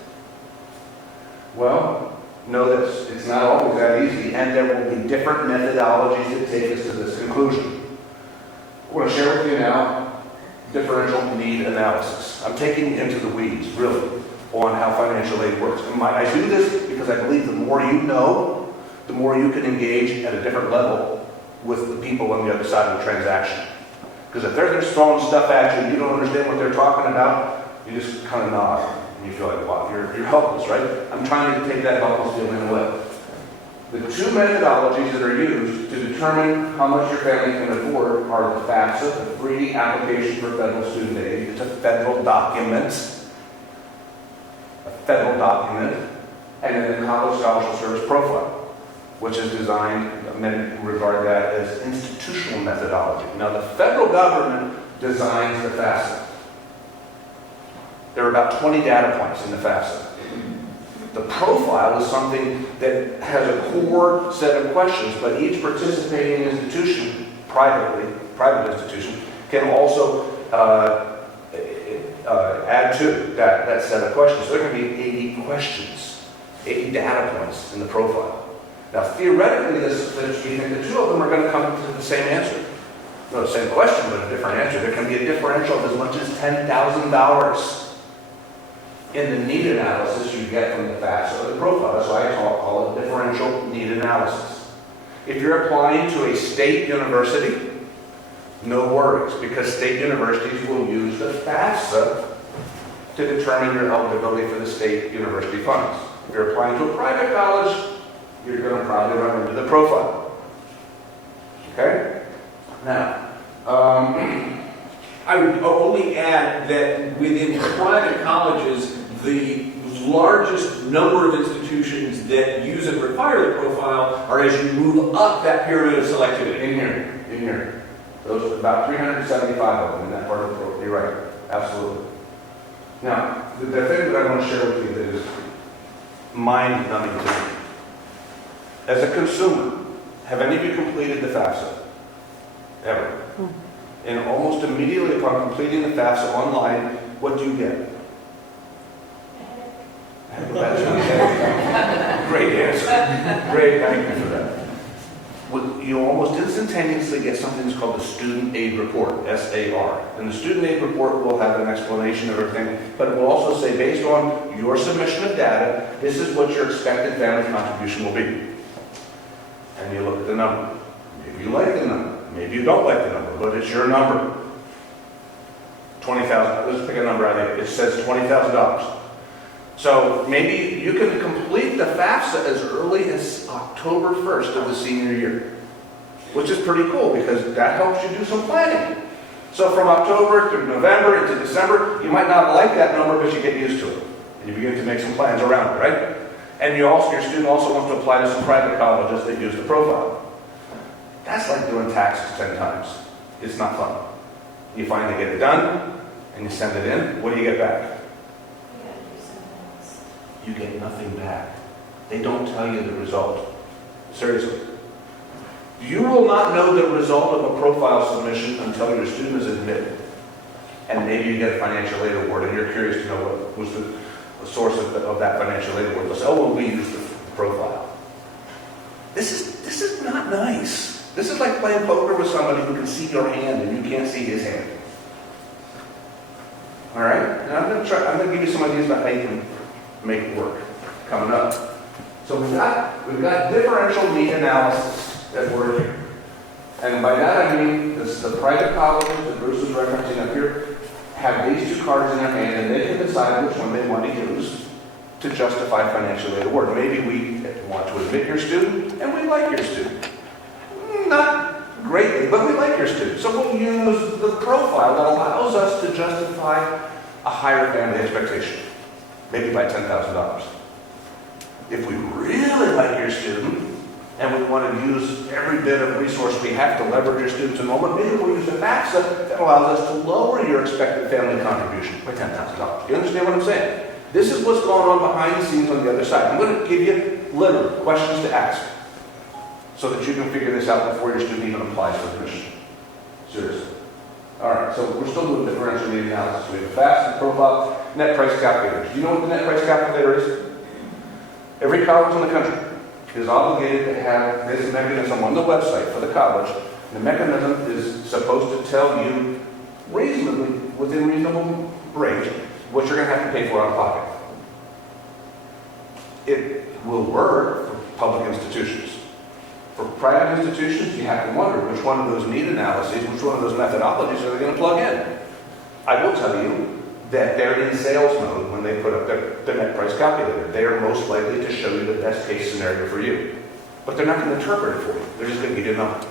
Well, know this, it's not always that easy, and there will be different methodologies that take us to this conclusion. I want to share with you now differential need analysis. I'm taking you into the weeds, really, on how financial aid works. And I do this because I believe the more you know, the more you can engage at a different level with the people on the other side of the transaction. Because if they're just throwing stuff at you and you don't understand what they're talking about, you just kind of nod and you feel like, wow, you're helpless, right? I'm trying to take that helpless feeling away. The two methodologies that are used to determine how much your family can afford are the FAFSA, the Free Application for Federal Student Aid. It's a federal document. And then the College Scholarship Service Profile, which is designed, many regard that as institutional methodology. Now, the federal government designs the FAFSA. There are about 20 data points in the FAFSA. The profile is something that has a core set of questions, but each participating institution, private institution, can also add to that set of questions. So there are going to be 80 questions, 80 data points in the profile. Now, theoretically, you think the two of them are going to come to the same answer. No, the same question, but a different answer. There can be a differential of as much as $10,000 in the need analysis you get from the FAFSA or the profile. That's why I call it differential need analysis. If you're applying to a state university, no worries, because state universities will use the FAFSA to determine your eligibility for the state university funds. If you're applying to a private college, you're going to probably run into the profile. Okay? Now, I would only add that within private colleges, the largest number of institutions that use and require the profile are as you move up that pyramid of selectivity. in here. Those are about 375 of them in that part of the program. You're right. Absolutely. Now, the thing that I want to share with you that is mind-numbing to me. As a consumer, have any of you completed the FAFSA? Ever? And almost immediately upon completing the FAFSA online, what do you get? Great answer. Great, thank you for that. You almost instantaneously get something that's called the Student Aid Report, SAR. And the Student Aid Report will have an explanation of everything, but it will also say, based on your submission of data, this is what your expected family contribution will be. And you look at the number. Maybe you like the number. Maybe you don't like the number, but it's your number. 20,000. Let's pick a number out of it. It says $20,000. So maybe you can complete the FAFSA as early as October 1st of the senior year, which is pretty cool because that helps you do some planning. So from October through November into December, you might not like that number, but you get used to it. And you begin to make some plans around it, right? And your student also wants to apply to some private colleges that use the profile. That's like doing taxes 10 times. It's not fun. You finally get it done, and you send it in. What do you get back? You get nothing back. They don't tell you the result. Seriously. You will not know the result of a profile submission until your student is admitted. And maybe you get a financial aid award, and you're curious to know what was the source of that financial aid award. They'll say, oh, well, we used the profile. This is not nice. This is like playing poker with somebody who can see your hand and you can't see his hand. All right? Now I'm going to give you some ideas about how you can make it work coming up. So we've got differential need analysis at work here. And by that I mean this is the private colleges that Bruce is referencing up here have these two cards in their hand and they can decide which one they want to use to justify financial aid award. Maybe we want to admit your student and we like your student. Not greatly, but we like your student. So we'll use the profile that allows us to justify a higher family expectation, maybe by $10,000. if we really like your student, and we want to use every bit of resource we have to leverage your student's enrollment, maybe we'll use a FAFSA that allows us to lower your expected family contribution by $10,000. Do you understand what I'm saying? This is what's going on behind the scenes on the other side. I'm going to give you literally questions to ask so that you can figure this out before your student even applies for admission. Seriously. All right, so we're still doing differential needs analysis. We have a FAFSA profile, net price calculators. Do you know what the net price calculator is? Every college in the country is obligated to have this mechanism on the website for the college. The mechanism is supposed to tell you reasonably, within reasonable range, what you're going to have to pay for out of pocket. It will work for public institutions. For private institutions, you have to wonder which one of those need analyses, which one of those methodologies are they going to plug in. I will tell you that they're in sales mode when they put up their net price calculator. They are most likely to show you the best case scenario for you. But they're not going to interpret it for you. They're just going to give you a number.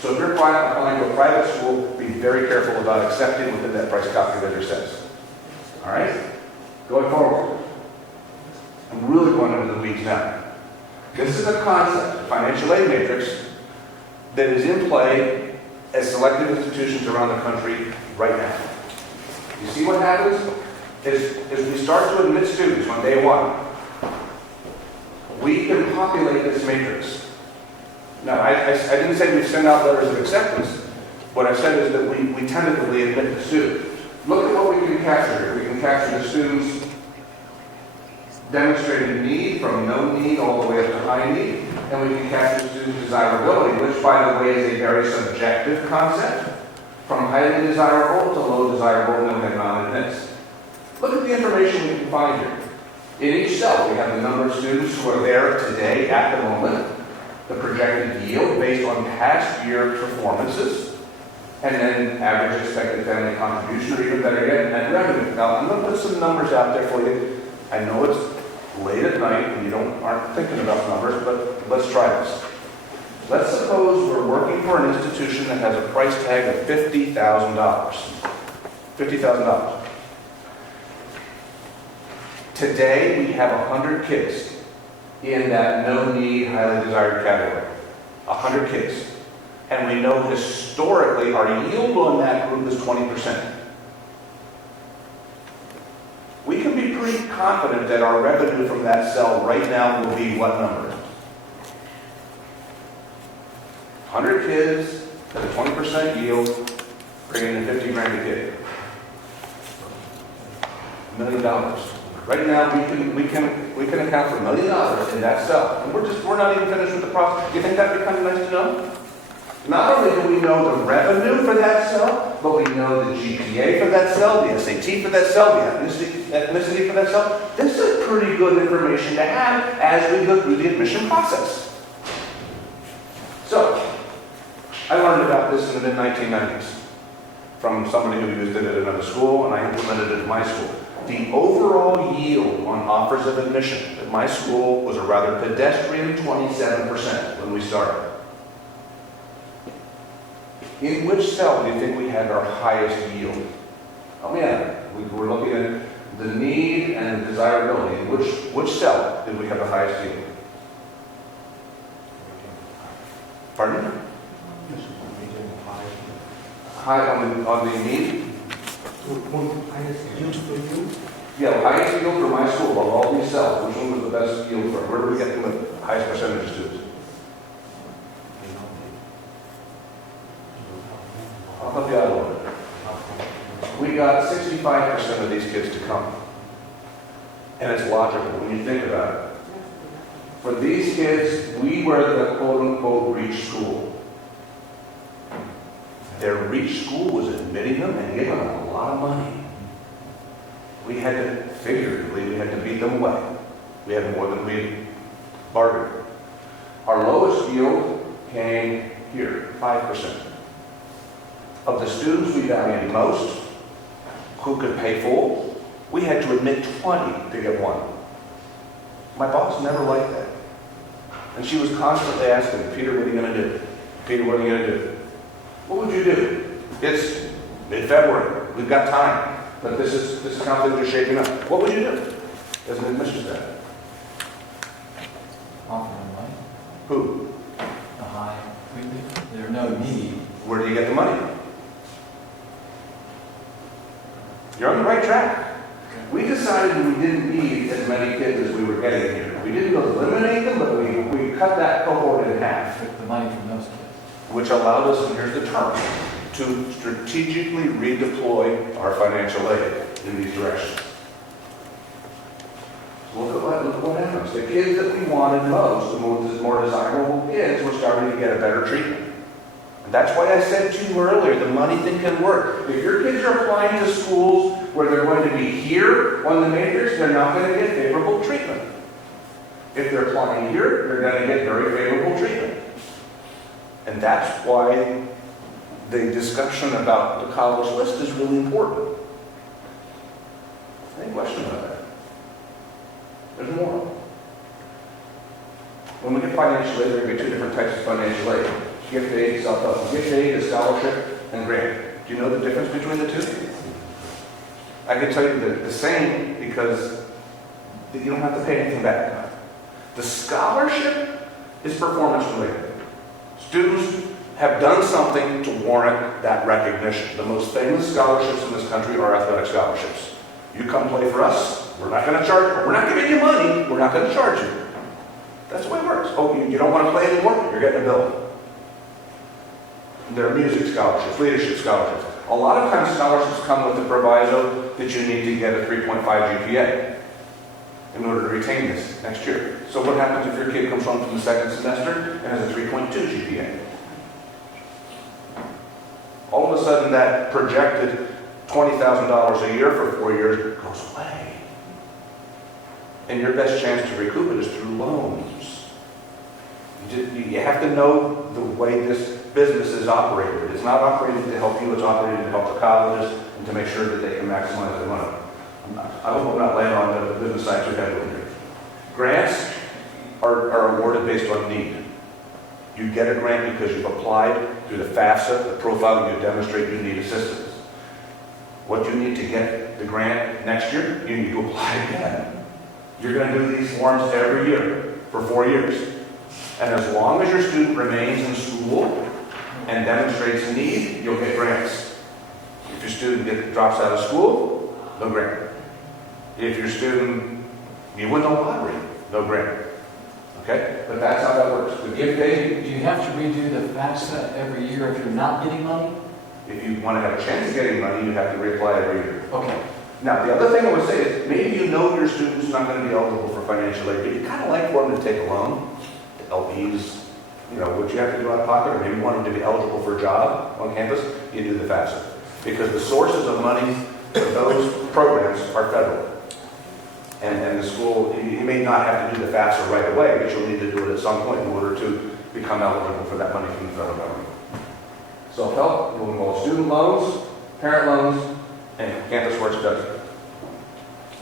So if you're applying to a private school, be very careful about accepting what the net price calculator says. All right? Going forward. I'm really going into the weeds now. This is a concept, a financial aid matrix, that is in play at selected institutions around the country right now. You see what happens? Is we start to admit students on day one, we can populate this matrix. Now, I didn't say we send out letters of acceptance. What I said is that we tentatively admit the student. Look at what we can capture here. We can capture the students' demonstrated need from no need all the way up to high need, and we can capture the students' desirability, which, by the way, is a very subjective concept, from highly desirable to low desirable, and then we have non-admits. Look at the information we can find here. In each cell, we have the number of students who are there today at the moment, the projected yield based on past year performances, and then average expected family contribution, or even better yet, net revenue. Now, I'm going to put some numbers out there for you. I know it's late at night and you aren't thinking about numbers, but let's try this. Let's suppose we're working for an institution that has a price tag of $50,000. $50,000. Today, we have 100 kids in that no-need, highly desired category. 100 kids. And we know historically our yield on that group is 20%. We can be pretty confident that our revenue from that cell right now will be what number? 100 kids at a 20% yield, bringing in 50 grand a kid. $1 million. Right now, we can account for $1 million in that cell, and we're not even finished with the process. Do you think that becomes nice to know? Not only do we know the revenue for that cell, but we know the GPA for that cell, the SAT for that cell, the ethnicity for that cell. This is pretty good information to have as we go through the admission process. So, I learned about this in the mid-1990s from somebody who used it at another school, and I implemented it at my school. The overall yield on offers of admission at my school was a rather pedestrian 27% when we started. In which cell do you think we had our highest yield? Oh yeah, we were looking at the need and desirability. In which cell did we have the highest yield? Pardon? High on the need? Yeah, the highest yield for my school of all these cells. Which one was the best yield for? Where did we get the highest percentage of students? I'll help you out a little bit. We got 65% of these kids to come. And it's logical when you think about it. For these kids, we were the quote-unquote reach school. Their reach school was admitting them and giving them a lot of money. We had to, figuratively, we had to beat them away. We had more than we bargained. Our lowest yield came here, 5%. Of the students we valued most, who could pay full, we had to admit 20 to get one. My boss never liked that. And she was constantly asking, Peter, what are you going to do? Peter, what are you going to do? What would you do? It's mid-February. We've got time. But this is how things are shaping up. What would you do as an admissions staff? Who? a high, there's no need. Where do you get the money? You're on the right track. We decided we didn't need as many kids as we were getting here. We didn't eliminate them, but we cut that cohort in half, Took the money from those kids. which allowed us, and here's the term, to strategically redeploy our financial aid in these directions. Look at what happens. The kids that we wanted most, the more desirable kids, were starting to get a better treatment. And that's why I said to you earlier, the money thing can work. If your kids are applying to schools where they're going to be here on the matrix, they're not going to get favorable treatment. If they're applying here, they're going to get very favorable treatment. And that's why the discussion about the college list is really important. Any question about that? There's more. When we get financial aid, there are going to be two different types of financial aid. Gift aid, self-help. Gift aid is scholarship and grant. Do you know the difference between the two? I can tell you the same because you don't have to pay anything back. The scholarship is performance related. Students have done something to warrant that recognition. The most famous scholarships in this country are athletic scholarships. You come play for us, we're not going to charge, we're not giving you money, we're not going to charge you. That's the way it works. Oh, you don't want to play anymore? You're getting a bill. There are music scholarships, leadership scholarships. A lot of times scholarships come with the proviso that you need to get a 3.5 GPA in order to retain this next year. So what happens if your kid comes home from the second semester and has a 3.2 GPA? All of a sudden that projected $20,000 a year for 4 years goes away. And your best chance to recoup it is through loans. You have to know the way this business is operated. It's not operated to help you, it's operated to help the colleges and to make sure that they can maximize their money. I hope I'm not laying on the business side too heavily here. Grants are awarded based on need. You get a grant because you've applied through the FAFSA, the profile you demonstrate you need assistance. What you need to get the grant next year, you need to apply again. You're going to do these forms every year for 4 years. And as long as your student remains in school and demonstrates need, you'll get grants. If your student drops out of school, no grant. If your student, you win the lottery, no grant. Okay? But that's how that works. The gift aid, Do you have to redo the FAFSA every year if you're not getting money? if you want to have a chance of getting money, you have to reapply every year. Okay. Now, the other thing I would say is, maybe you know your student's not going to be eligible for financial aid, but you kind of like for them to take a loan, LPs, you know, what you have to do out of pocket, or maybe you want them to be eligible for a job on campus, you do the FAFSA. Because the sources of money for those programs are federal. And the school, you may not have to do the FAFSA right away, but you'll need to do it at some point in order to become eligible for that money from the federal government. Self-help will involve student loans, parent loans, and campus work study.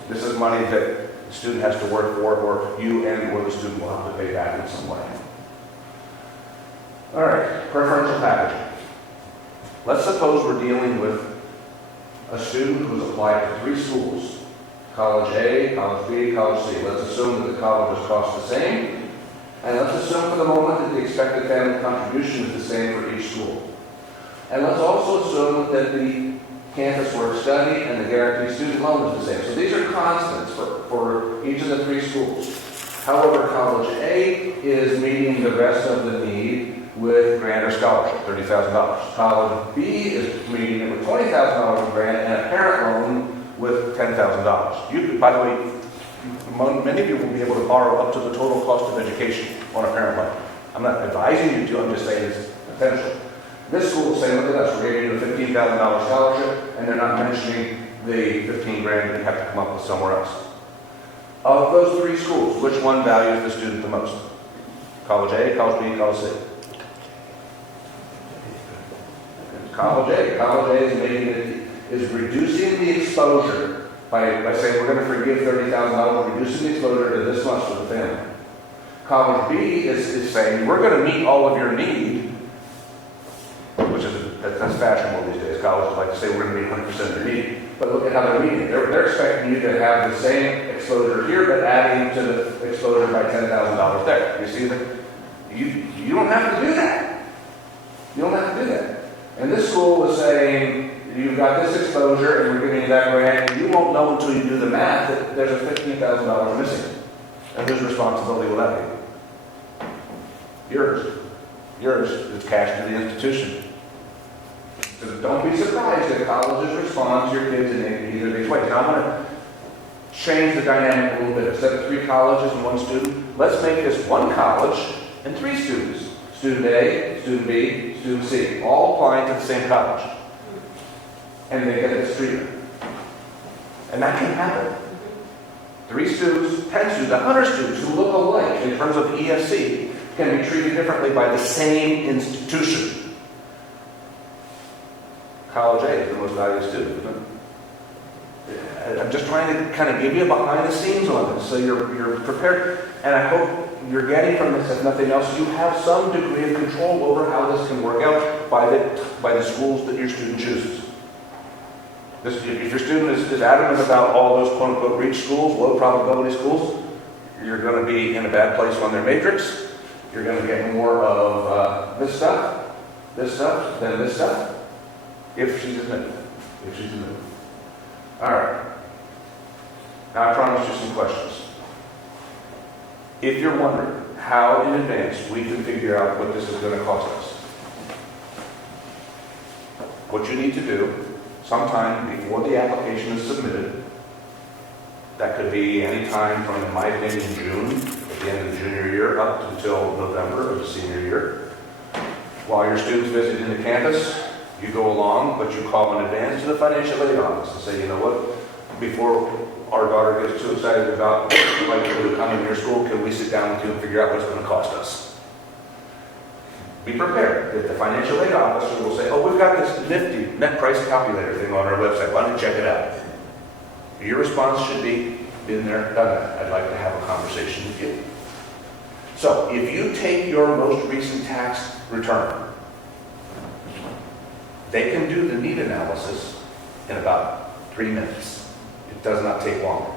This is money that the student has to work for, or you and or the student will have to pay back in some way. All right, preferential packaging. Let's suppose we're dealing with a student who's applied to 3 schools, college A, college B, college C. Let's assume that the colleges cost the same, and let's assume for the moment that the expected family contribution is the same for each school. And let's also assume that the campus work study and the guaranteed student loan is the same. So these are constants for each of the 3 schools. However, college A is meeting the rest of the need with grant or scholarship, $30,000. College B is meeting it with $20,000 grant and a parent loan with $10,000. You, by the way, many of you will be able to borrow up to the total cost of education on a parent loan. I'm not advising you to, I'm just saying it's potential. This school is saying, look at us, we're giving you a $15,000 scholarship, and they're not mentioning the 15 grand that you have to come up with somewhere else. Of those 3 schools, which one values the student the most? College A, College B, College C? College A. College A is reducing the exposure by saying we're going to forgive $30,000, reducing the exposure to this much for the family. College B is saying we're going to meet all of your need, which is that's fashionable these days. Colleges like to say we're going to meet 100% of your need. But look at how they're meeting it. They're expecting you to have the same exposure here, but adding to the exposure by $10,000 there. You see that? You don't have to do that. You don't have to do that. And this school was saying, you've got this exposure and we're giving you that grant, and you won't know until you do the math that there's a $15,000 missing. And whose responsibility will that be? Yours. Yours is cash to the institution. So don't be surprised if colleges respond to your kids in either of these ways. Now I'm going to change the dynamic a little bit. Instead of 3 colleges and 1 student, let's make this 1 college and 3 students. Student A, student B, student C, all applying to the same college. And they get this treatment. And that can happen. 3 students, 10 students, 100 students who look alike in terms of ESC can be treated differently by the same institution. College A is the most valued student, isn't it? I'm just trying to kind of give you a behind the scenes on this so you're prepared. And I hope you're getting from this, if nothing else, you have some degree of control over how this can work out by the schools that your student chooses. If your student is adamant about all those quote-unquote reach schools, low probability schools, you're going to be in a bad place on their matrix. You're going to get more of this stuff, then this stuff, if she's admitted. If she's admitted. All right. Now I promised you some questions. If you're wondering how in advance we can figure out what this is going to cost us, what you need to do sometime before the application is submitted, that could be any time from, in my opinion, June, at the end of the junior year, up until November of the senior year. While your student's visiting the campus, you go along, but you call in advance to the financial aid office and say, you know what, before our daughter gets too excited about likely to come in your school, can we sit down with you and figure out what it's going to cost us? Be prepared. If the financial aid officer will say, oh, we've got this nifty net price calculator thing on our website, why don't you check it out? Your response should be, been there, done that. I'd like to have a conversation with you. So if you take your most recent tax return, they can do the need analysis in about 3 minutes. It does not take long.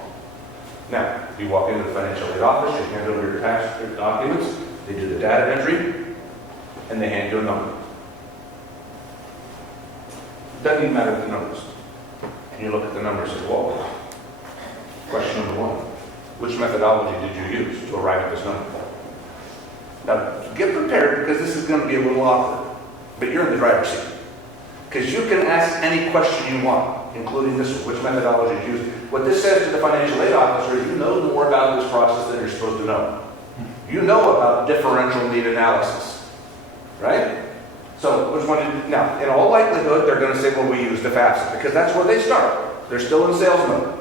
Now, you walk into the financial aid office, you hand over your tax documents, they do the data entry, and they hand you a number. It doesn't even matter the numbers. And you look at the numbers and say, well, question number 1, which methodology did you use to arrive at this number? Now, get prepared because this is going to be a little awkward, but you're in the driver's seat. Because you can ask any question you want, including this one, which methodology you use. What this says to the financial aid officer is you know more about this process than you're supposed to know. You know about differential need analysis, right? So which one? Now, in all likelihood, they're going to say, well, we use the FAFSA, because that's where they start. They're still in sales mode.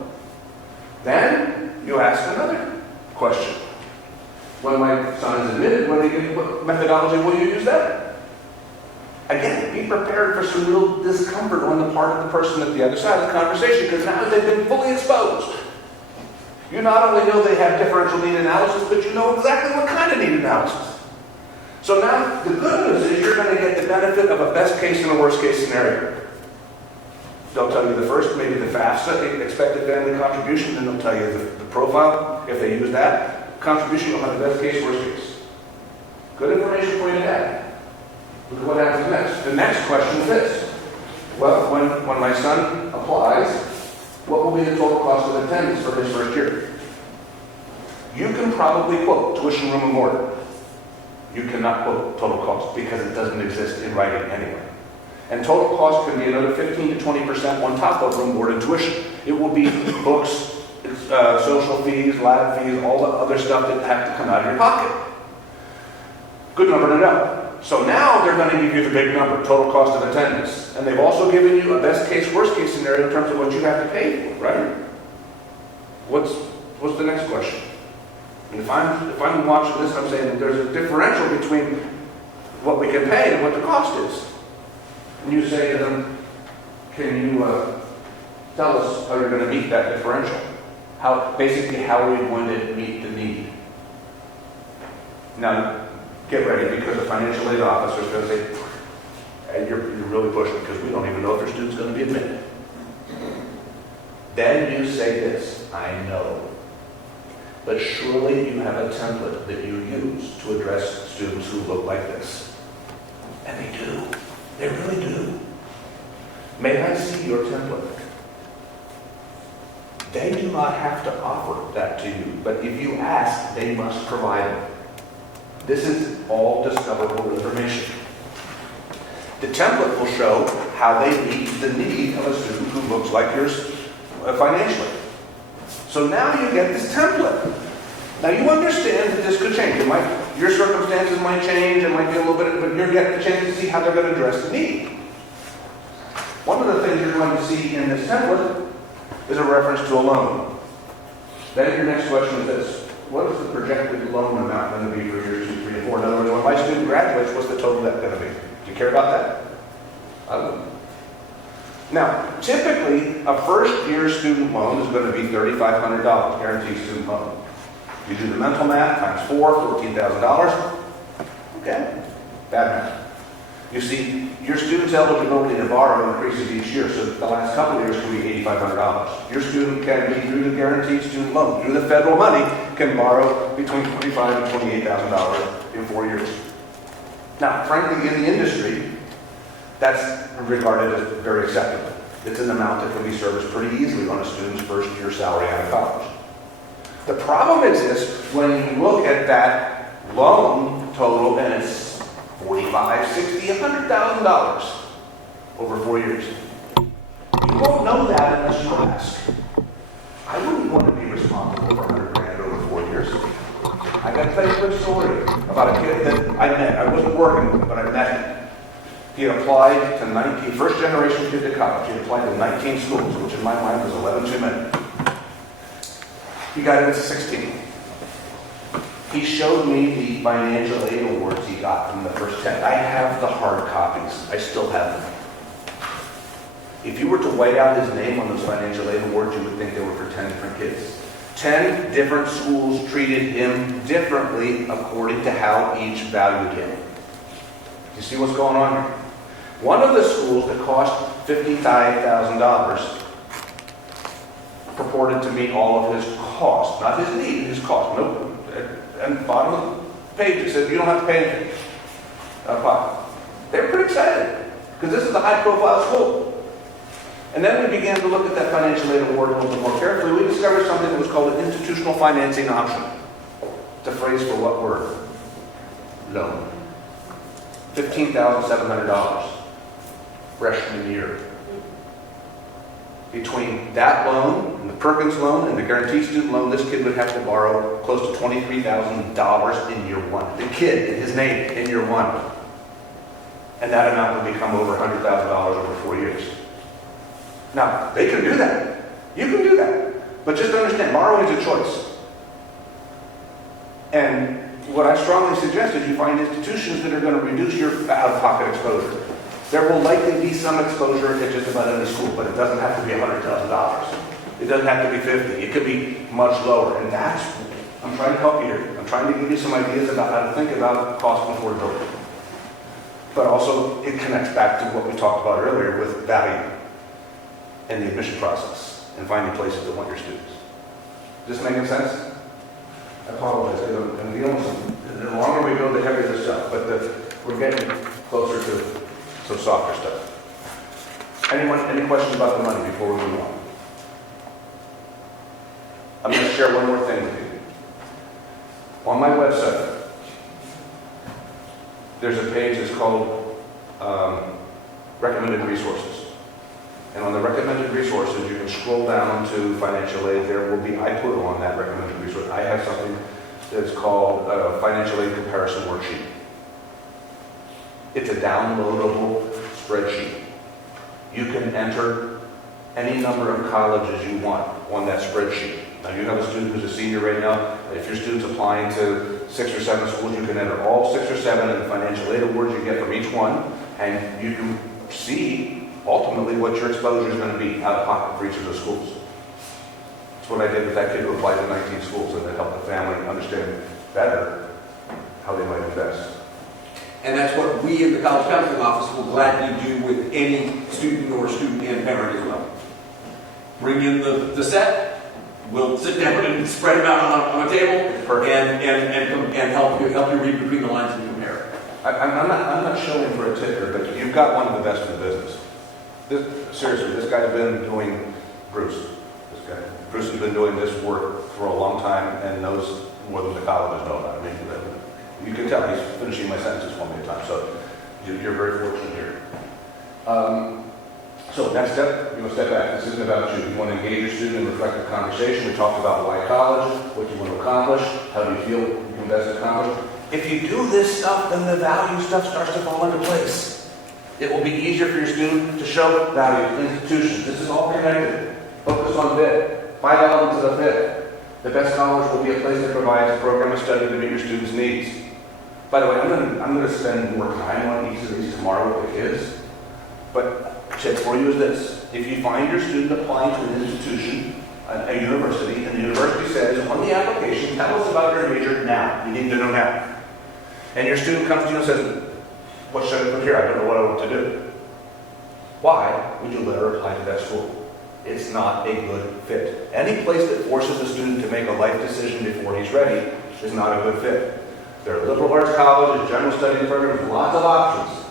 Then you ask another question. When my son is admitted, what methodology will you use then? Again, be prepared for some real discomfort on the part of the person at the other side of the conversation, because now they've been fully exposed. You not only know they have differential need analysis, but you know exactly what kind of need analysis. So now, the good news is you're going to get the benefit of a best case and a worst case scenario. They'll tell you the first, maybe the FAFSA, expected family contribution, then they'll tell you the profile. If they use that contribution, you'll have the best case, worst case. Good information for you to add. Look at what happens next. The next question is this. Well, when my son applies, what will be the total cost of attendance for his first year? You can probably quote tuition, room, and board. You cannot quote total cost because it doesn't exist in writing anyway. And total cost can be another 15 to 20% on top of room, board, and tuition. It will be books, social fees, lab fees, all the other stuff that have to come out of your pocket. Good number to know. So now they're going to give you the big number, total cost of attendance. And they've also given you a best case, worst case scenario in terms of what you have to pay for, right? What's the next question? And if I'm watching this, I'm saying there's a differential between what we can pay and what the cost is. And you say to them, can you tell us how you're going to meet that differential? Basically, how are you going to meet the need? Now, get ready, because the financial aid officer is going to say, hey, you're really pushing because we don't even know if your student's going to be admitted. Then you say this, I know, but surely you have a template that you use to address students who look like this. And they do. They really do. May I see your template? They do not have to offer that to you, but if you ask, they must provide it. This is all discoverable information. The template will show how they meet the need of a student who looks like yours financially. So now you get this template. Now you understand that this could change. Your circumstances might change, it might be a little bit, but you're getting a chance to see how they're going to address the need. One of the things you're going to see in this template is a reference to a loan. Then your next question is this: what is the projected loan amount going to be for years 2, 3, and 4? In other words, when my student graduates, what's the total debt going to be? Do you care about that? I wouldn't. Now, typically, a first-year student loan is going to be $3,500, guaranteed student loan. You do the mental math, times 4, $14,000. Okay, bad math. You see, your student's eligibility to borrow increases each year, so the last couple of years can be $8,500. Your student can be, through the guaranteed student loan, through the federal money, can borrow between $25,000 and $28,000 in 4 years. Now, frankly, in the industry, that's regarded as very acceptable. It's an amount that can be serviced pretty easily on a student's first year salary out of college. The problem exists when you look at that loan total and it's $45,000, $60,000, $100,000 over 4 years. You won't know that unless you ask. I wouldn't want to be responsible for $100,000 over 4 years. I got to tell you a quick story about a kid that I met. I wasn't working with him, but I met him. He applied to 19, first generation kid to college. He applied to 19 schools, which in my mind was 11 too many. He got into 16. He showed me the financial aid awards he got from the first 10. I have the hard copies. I still have them. If you were to white out his name on those financial aid awards, you would think they were for 10 different kids. 10 different schools treated him differently according to how each valued him. You see what's going on here? One of the schools that cost $55,000 purported to meet all of his costs, not his need, his cost. Nope. And bottom of the page it said you don't have to pay anything. They were pretty excited because this is a high-profile school. And then we began to look at that financial aid award a little bit more carefully. We discovered something that was called an institutional financing option. It's a phrase for what word? Loan. $15,700 freshman year. Between that loan and the Perkins loan and the guaranteed student loan, this kid would have to borrow close to $23,000 in year one. The kid, in his name, in year one. And that amount would become over $100,000 over 4 years. Now, they can do that. You can do that. But just understand, borrowing is a choice. And what I strongly suggest is you find institutions that are going to reduce your out-of-pocket exposure. There will likely be some exposure at just about any school, but it doesn't have to be $100,000. It doesn't have to be $50,000. It could be much lower. And that's, I'm trying to help you here. I'm trying to give you some ideas about how to think about cost and affordability. But also, it connects back to what we talked about earlier with value and the admission process and finding places that want your students. Is this making sense? I apologize. And the longer we go, the heavier this stuff. But we're getting closer to some softer stuff. Any questions about the money before we move on? I'm going to share one more thing with you. On my website, there's a page that's called Recommended Resources. And on the recommended resources, you can scroll down to financial aid. There will be, I put on that recommended resource. I have something that's called a financial aid comparison worksheet. It's a downloadable spreadsheet. You can enter any number of colleges you want on that spreadsheet. Now, you have a student who's a senior right now. If your student's applying to 6 or 7 schools, you can enter all 6 or 7 and the financial aid awards you get from each one, and you can see ultimately what your exposure is going to be out of pocket for each of those schools. That's what I did with that kid who applied to 19 schools, and it helped the family understand better how they might invest. And that's what we in the college counseling office will gladly do with any student or student and parent as well. Bring in the set, we'll sit down and spread them out on a table and help you read between the lines and I'm not showing for a ticker, but you've got one of the best in the business. Seriously, this guy's been doing, Bruce has been doing this work for a long time and knows more than the colleges know about it. I mean, you can tell he's finishing my sentences for me at times, so you're very fortunate here. So next step, you want to step back. This isn't about you. You want to engage your student in reflective conversation. We talked about why college, what you want to accomplish, how do you feel you can best accomplish. If you do this stuff, then the value stuff starts to fall into place. It will be easier for your student to show value to institutions. This is all connected. Focus on fit. 5 elements of the fit. The best college will be a place that provides a program of study to meet your students' needs. By the way, I'm going to spend more time on each of these tomorrow with the kids. But tip for you is this. If you find your student applying to an institution, a university, and the university says, on the application, tell us about your major now. You need to know now. And your student comes to you and says, what should I put here? I don't know what I want to do. Why would you let her apply to that school? It's not a good fit. Any place that forces a student to make a life decision before he's ready is not a good fit. There are liberal arts colleges, general studies programs, lots of options.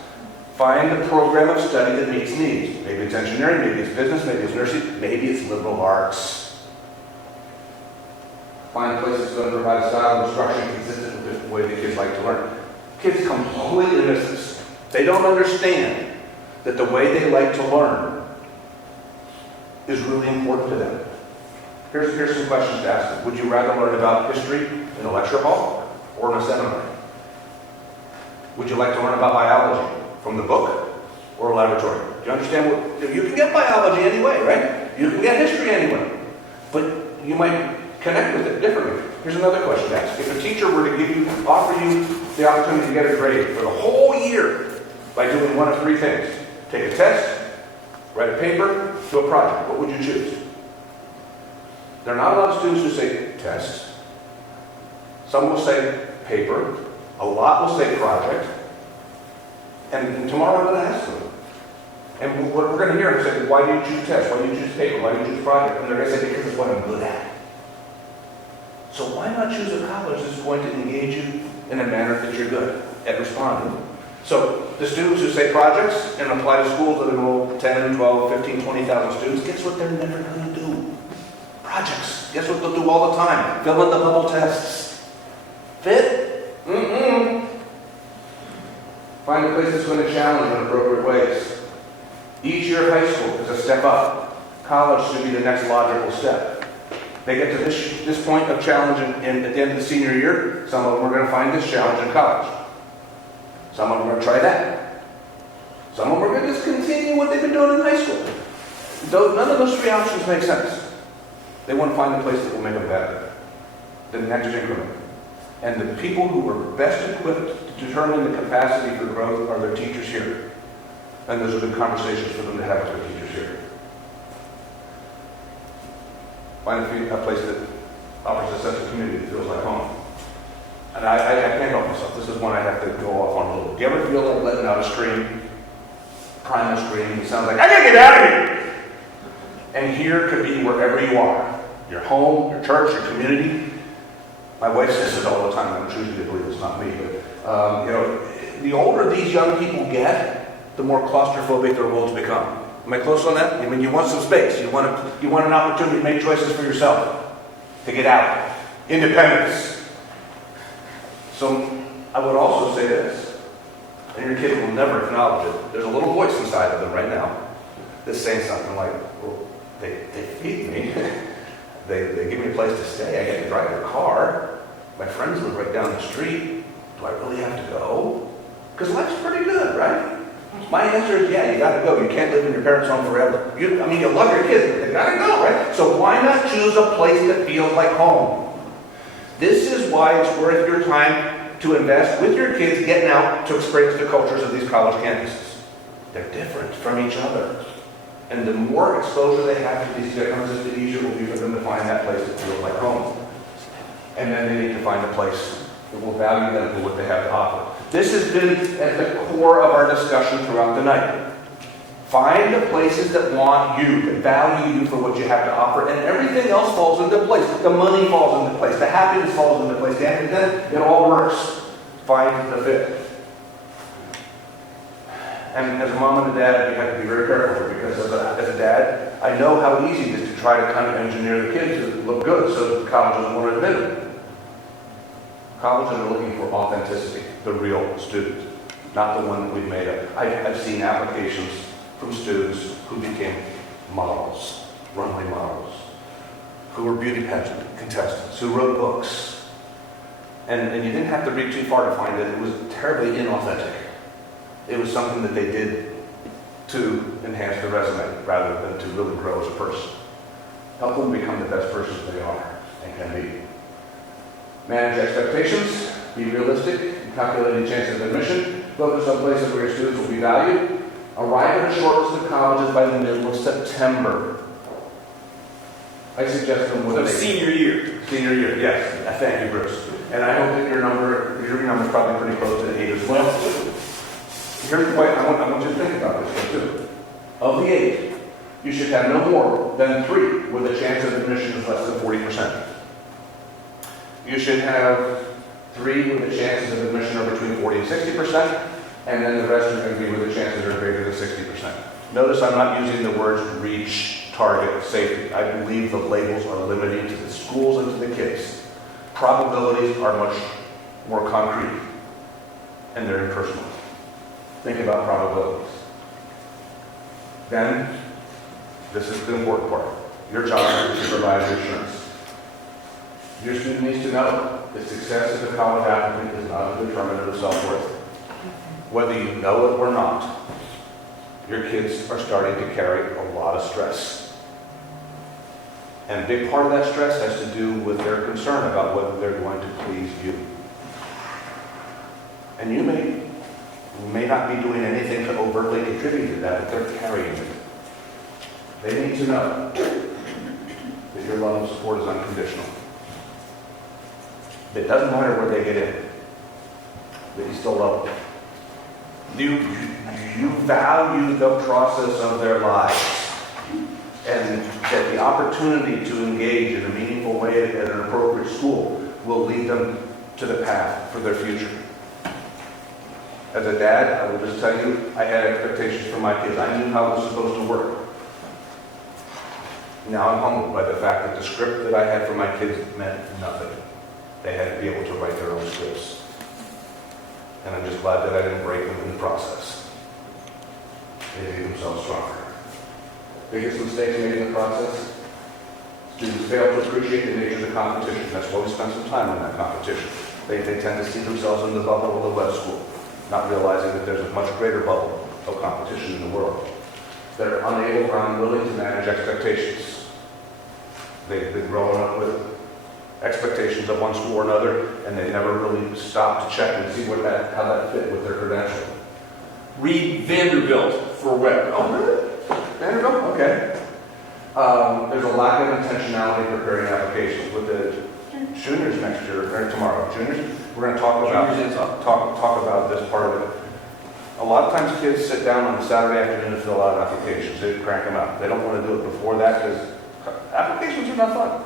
Find a program of study that meets needs. Maybe it's engineering, maybe it's business, maybe it's nursing, maybe it's liberal arts. Find a place that's going to provide a style of instruction consistent with the way the kids like to learn. Kids completely miss this. They don't understand that the way they like to learn is really important to them. Here's some questions to ask them. Would you rather learn about history in a lecture hall or in a seminar? Would you like to learn about biology from the book or a laboratory? Do you understand what? You can get biology anyway, right? You can get history anyway. But you might connect with it differently. Here's another question to ask. If a teacher were to offer you the opportunity to get a grade for the whole year by doing one of 3 things, take a test, write a paper, do a project, what would you choose? There are not a lot of students who say test. Some will say paper. A lot will say project. And tomorrow I'm going to ask them. And what we're going to hear is say, why do you choose test? Why do you choose paper? Why do you choose project? And they're going to say, because it's what I'm good at. So why not choose a college that's going to engage you in a manner that you're good at responding? So the students who say projects and apply to schools that enroll 10, 12, 15, 20,000 students, guess what they're never going to do? Projects. Guess what they'll do all the time? Fill in the bubble tests. Fit? Find a place that's going to challenge in appropriate ways. Each year of high school is a step up. College should be the next logical step. They get to this point of challenge at the end of the senior year. Some of them are going to find this challenge in college. Some of them are going to try that. Some of them are going to just continue what they've been doing in high school. None of those 3 options make sense. They want to find a place that will make them better. The next increment. And the people who are best equipped to determine the capacity for growth are their teachers here. And those are good conversations for them to have with their teachers here. Find a place that offers a sense of community that feels like home. And I can't help myself. This is one I have to go off on a little. Do you ever feel like letting out a scream? Primal scream. It sounds like, I gotta get out of here! And here could be wherever you are. Your home, your church, your community. My wife says this all the time. I'm choosing to believe it's not me. But, the older these young people get, the more claustrophobic their worlds become. Am I close on that? I mean, you want some space. You want an opportunity to make choices for yourself. To get out. Independence. So I would also say this, and your kid will never acknowledge it. There's a little voice inside of them right now that's saying something like, well, they feed me. they give me a place to stay. I get to drive their car. My friends live right down the street. Do I really have to go? Because life's pretty good, right? My answer is, yeah, you got to go. You can't live in your parents' home forever. You love your kids, but they got to go, right? So why not choose a place that feels like home? This is why it's worth your time to invest with your kids getting out to experience the cultures of these college campuses. They're different from each other. And the more exposure they have to these differences, the easier it will be for them to find that place that feels like home. And then they need to find a place that will value them for what they have to offer. This has been at the core of our discussion throughout the night. Find the places that want you, that value you for what you have to offer, and everything else falls into place. The money falls into place. The happiness falls into place. And then it all works. Find the fit. And as a mom and a dad, you have to be very careful because as a dad, I know how easy it is to try to kind of engineer the kids to look good so the college doesn't want to admit it. Colleges are looking for authenticity, the real student, not the one that we've made up. I've seen applications from students who became models, runway models, who were beauty pageant contestants, who wrote books. And you didn't have to read too far to find that it was terribly inauthentic. It was something that they did to enhance their resume rather than to really grow as a person. Help them become the best person they are and can be. Manage expectations, be realistic, calculate the chances of admission, focus on places where your students will be valued, arrive at a short list of colleges by the middle of September. I suggest them with So senior year. Senior year, yes. Thank you, Bruce. And I hope that your number is probably pretty close to 8 as well. Here's the way I want you to think about this too. Of the 8, you should have no more than 3 with a chance of admission is less than 40%. You should have 3 with the chances of admission are between 40 and 60%, and then the rest are going to be where the chances are greater than 60%. Notice I'm not using the words reach, target, safety. I believe the labels are limiting to the schools and to the kids. Probabilities are much more concrete, and they're impersonal. Think about probabilities. Then, this is the important part. Your job is to provide reassurance. Your student needs to know that success as a college applicant is not a determinant of self-worth. Whether you know it or not, your kids are starting to carry a lot of stress. And a big part of that stress has to do with their concern about whether they're going to please you. And you may not be doing anything to overtly contribute to that, but they're carrying it. They need to know that your love and support is unconditional. It doesn't matter where they get in, that you still love them. You value the process of their lives, and that the opportunity to engage in a meaningful way at an appropriate school will lead them to the path for their future. As a dad, I will just tell you, I had expectations for my kids. I knew how it was supposed to work. Now I'm humbled by the fact that the script that I had for my kids meant nothing. They had to be able to write their own scripts. And I'm just glad that I didn't break them in the process. They made themselves stronger. Biggest mistakes made in the process? Students fail to appreciate the nature of the competition. That's why we spend some time on that competition. They tend to see themselves in the bubble of the Webb school, not realizing that there's a much greater bubble of competition in the world. They're unable or unwilling to manage expectations. They've been growing up with expectations of one school or another, and they never really stop to check and see how that fit with their credential. Read Vanderbilt for Webb. Oh, really? Vanderbilt? Okay. There's a lack of intentionality preparing applications. With the juniors next year, or tomorrow, juniors, we're going to talk about this part of it. A lot of times kids sit down on a Saturday afternoon to fill out applications. They crank them out. They don't want to do it before that because applications are not fun.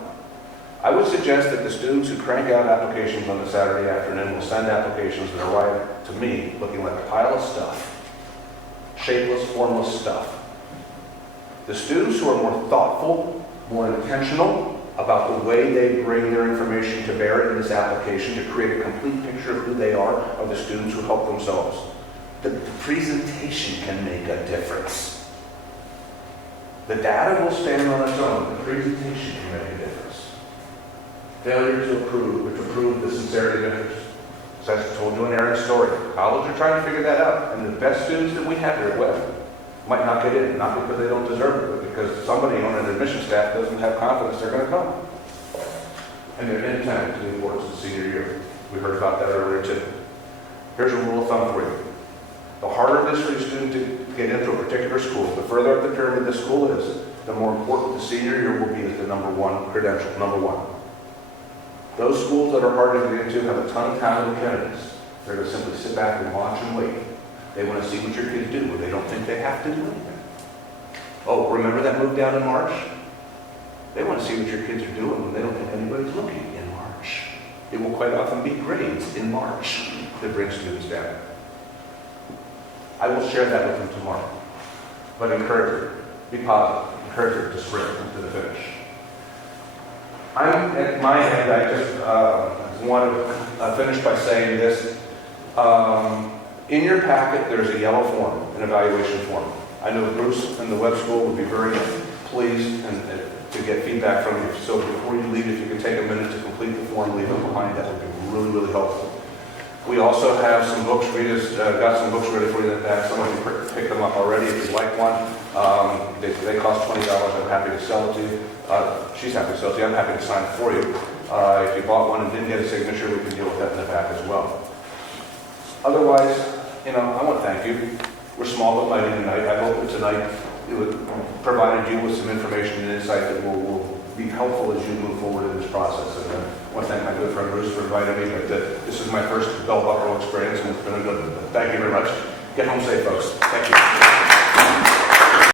I would suggest that the students who crank out applications on the Saturday afternoon will send applications that arrive to me looking like a pile of stuff. Shapeless, formless stuff. The students who are more thoughtful, more intentional about the way they bring their information to bear in this application to create a complete picture of who they are the students who help themselves. The presentation can make a difference. The data will stand on its own. The presentation can make a difference. Failure to prove the sincerity of interest. As I told you in Aaron's story, colleges are trying to figure that out. And the best students that we have here at Webb might not get in, not because they don't deserve it, but because somebody on an admission staff doesn't have confidence they're going to come. And they're intent to the importance of senior year. We heard about that earlier too. Here's a rule of thumb for you. The harder it is for your student to get into a particular school, the further up the pyramid the school is, the more important the senior year will be as the number one credential, number one. Those schools that are hard to get into have a ton of talented candidates. They're going to simply sit back and watch and wait. They want to see what your kids do, but they don't think they have to do anything. Oh, remember that move down in March? They want to see what your kids are doing when they don't think anybody's looking in March. It will quite often be grades in March that bring students down. I will share that with them tomorrow. But encourage her, be positive, encourage her to sprint to the finish. I'm, at my end, I just want to finish by saying this. In your packet, there's a yellow form, an evaluation form. I know Bruce and the Webb School would be very pleased to get feedback from you. So before you leave, if you can take a minute to complete the form, leave it behind, that would be really, really helpful. We also have some books. We just got some books ready for you in the back. Some of you picked them up already if you'd like one. They cost $20. I'm happy to sell it to you. She's happy to sell it to you. I'm happy to sign it for you. If you bought one and didn't get a signature, we can deal with that in the back as well. Otherwise, I want to thank you. We're small but mighty tonight. I hope that tonight it provided you with some information and insight that will be helpful as you move forward in this process. And I want to thank my good friend Bruce for inviting me. But this is my first bell buckle experience, and it's been a good one. Thank you very much. Get home safe, folks. Thank you.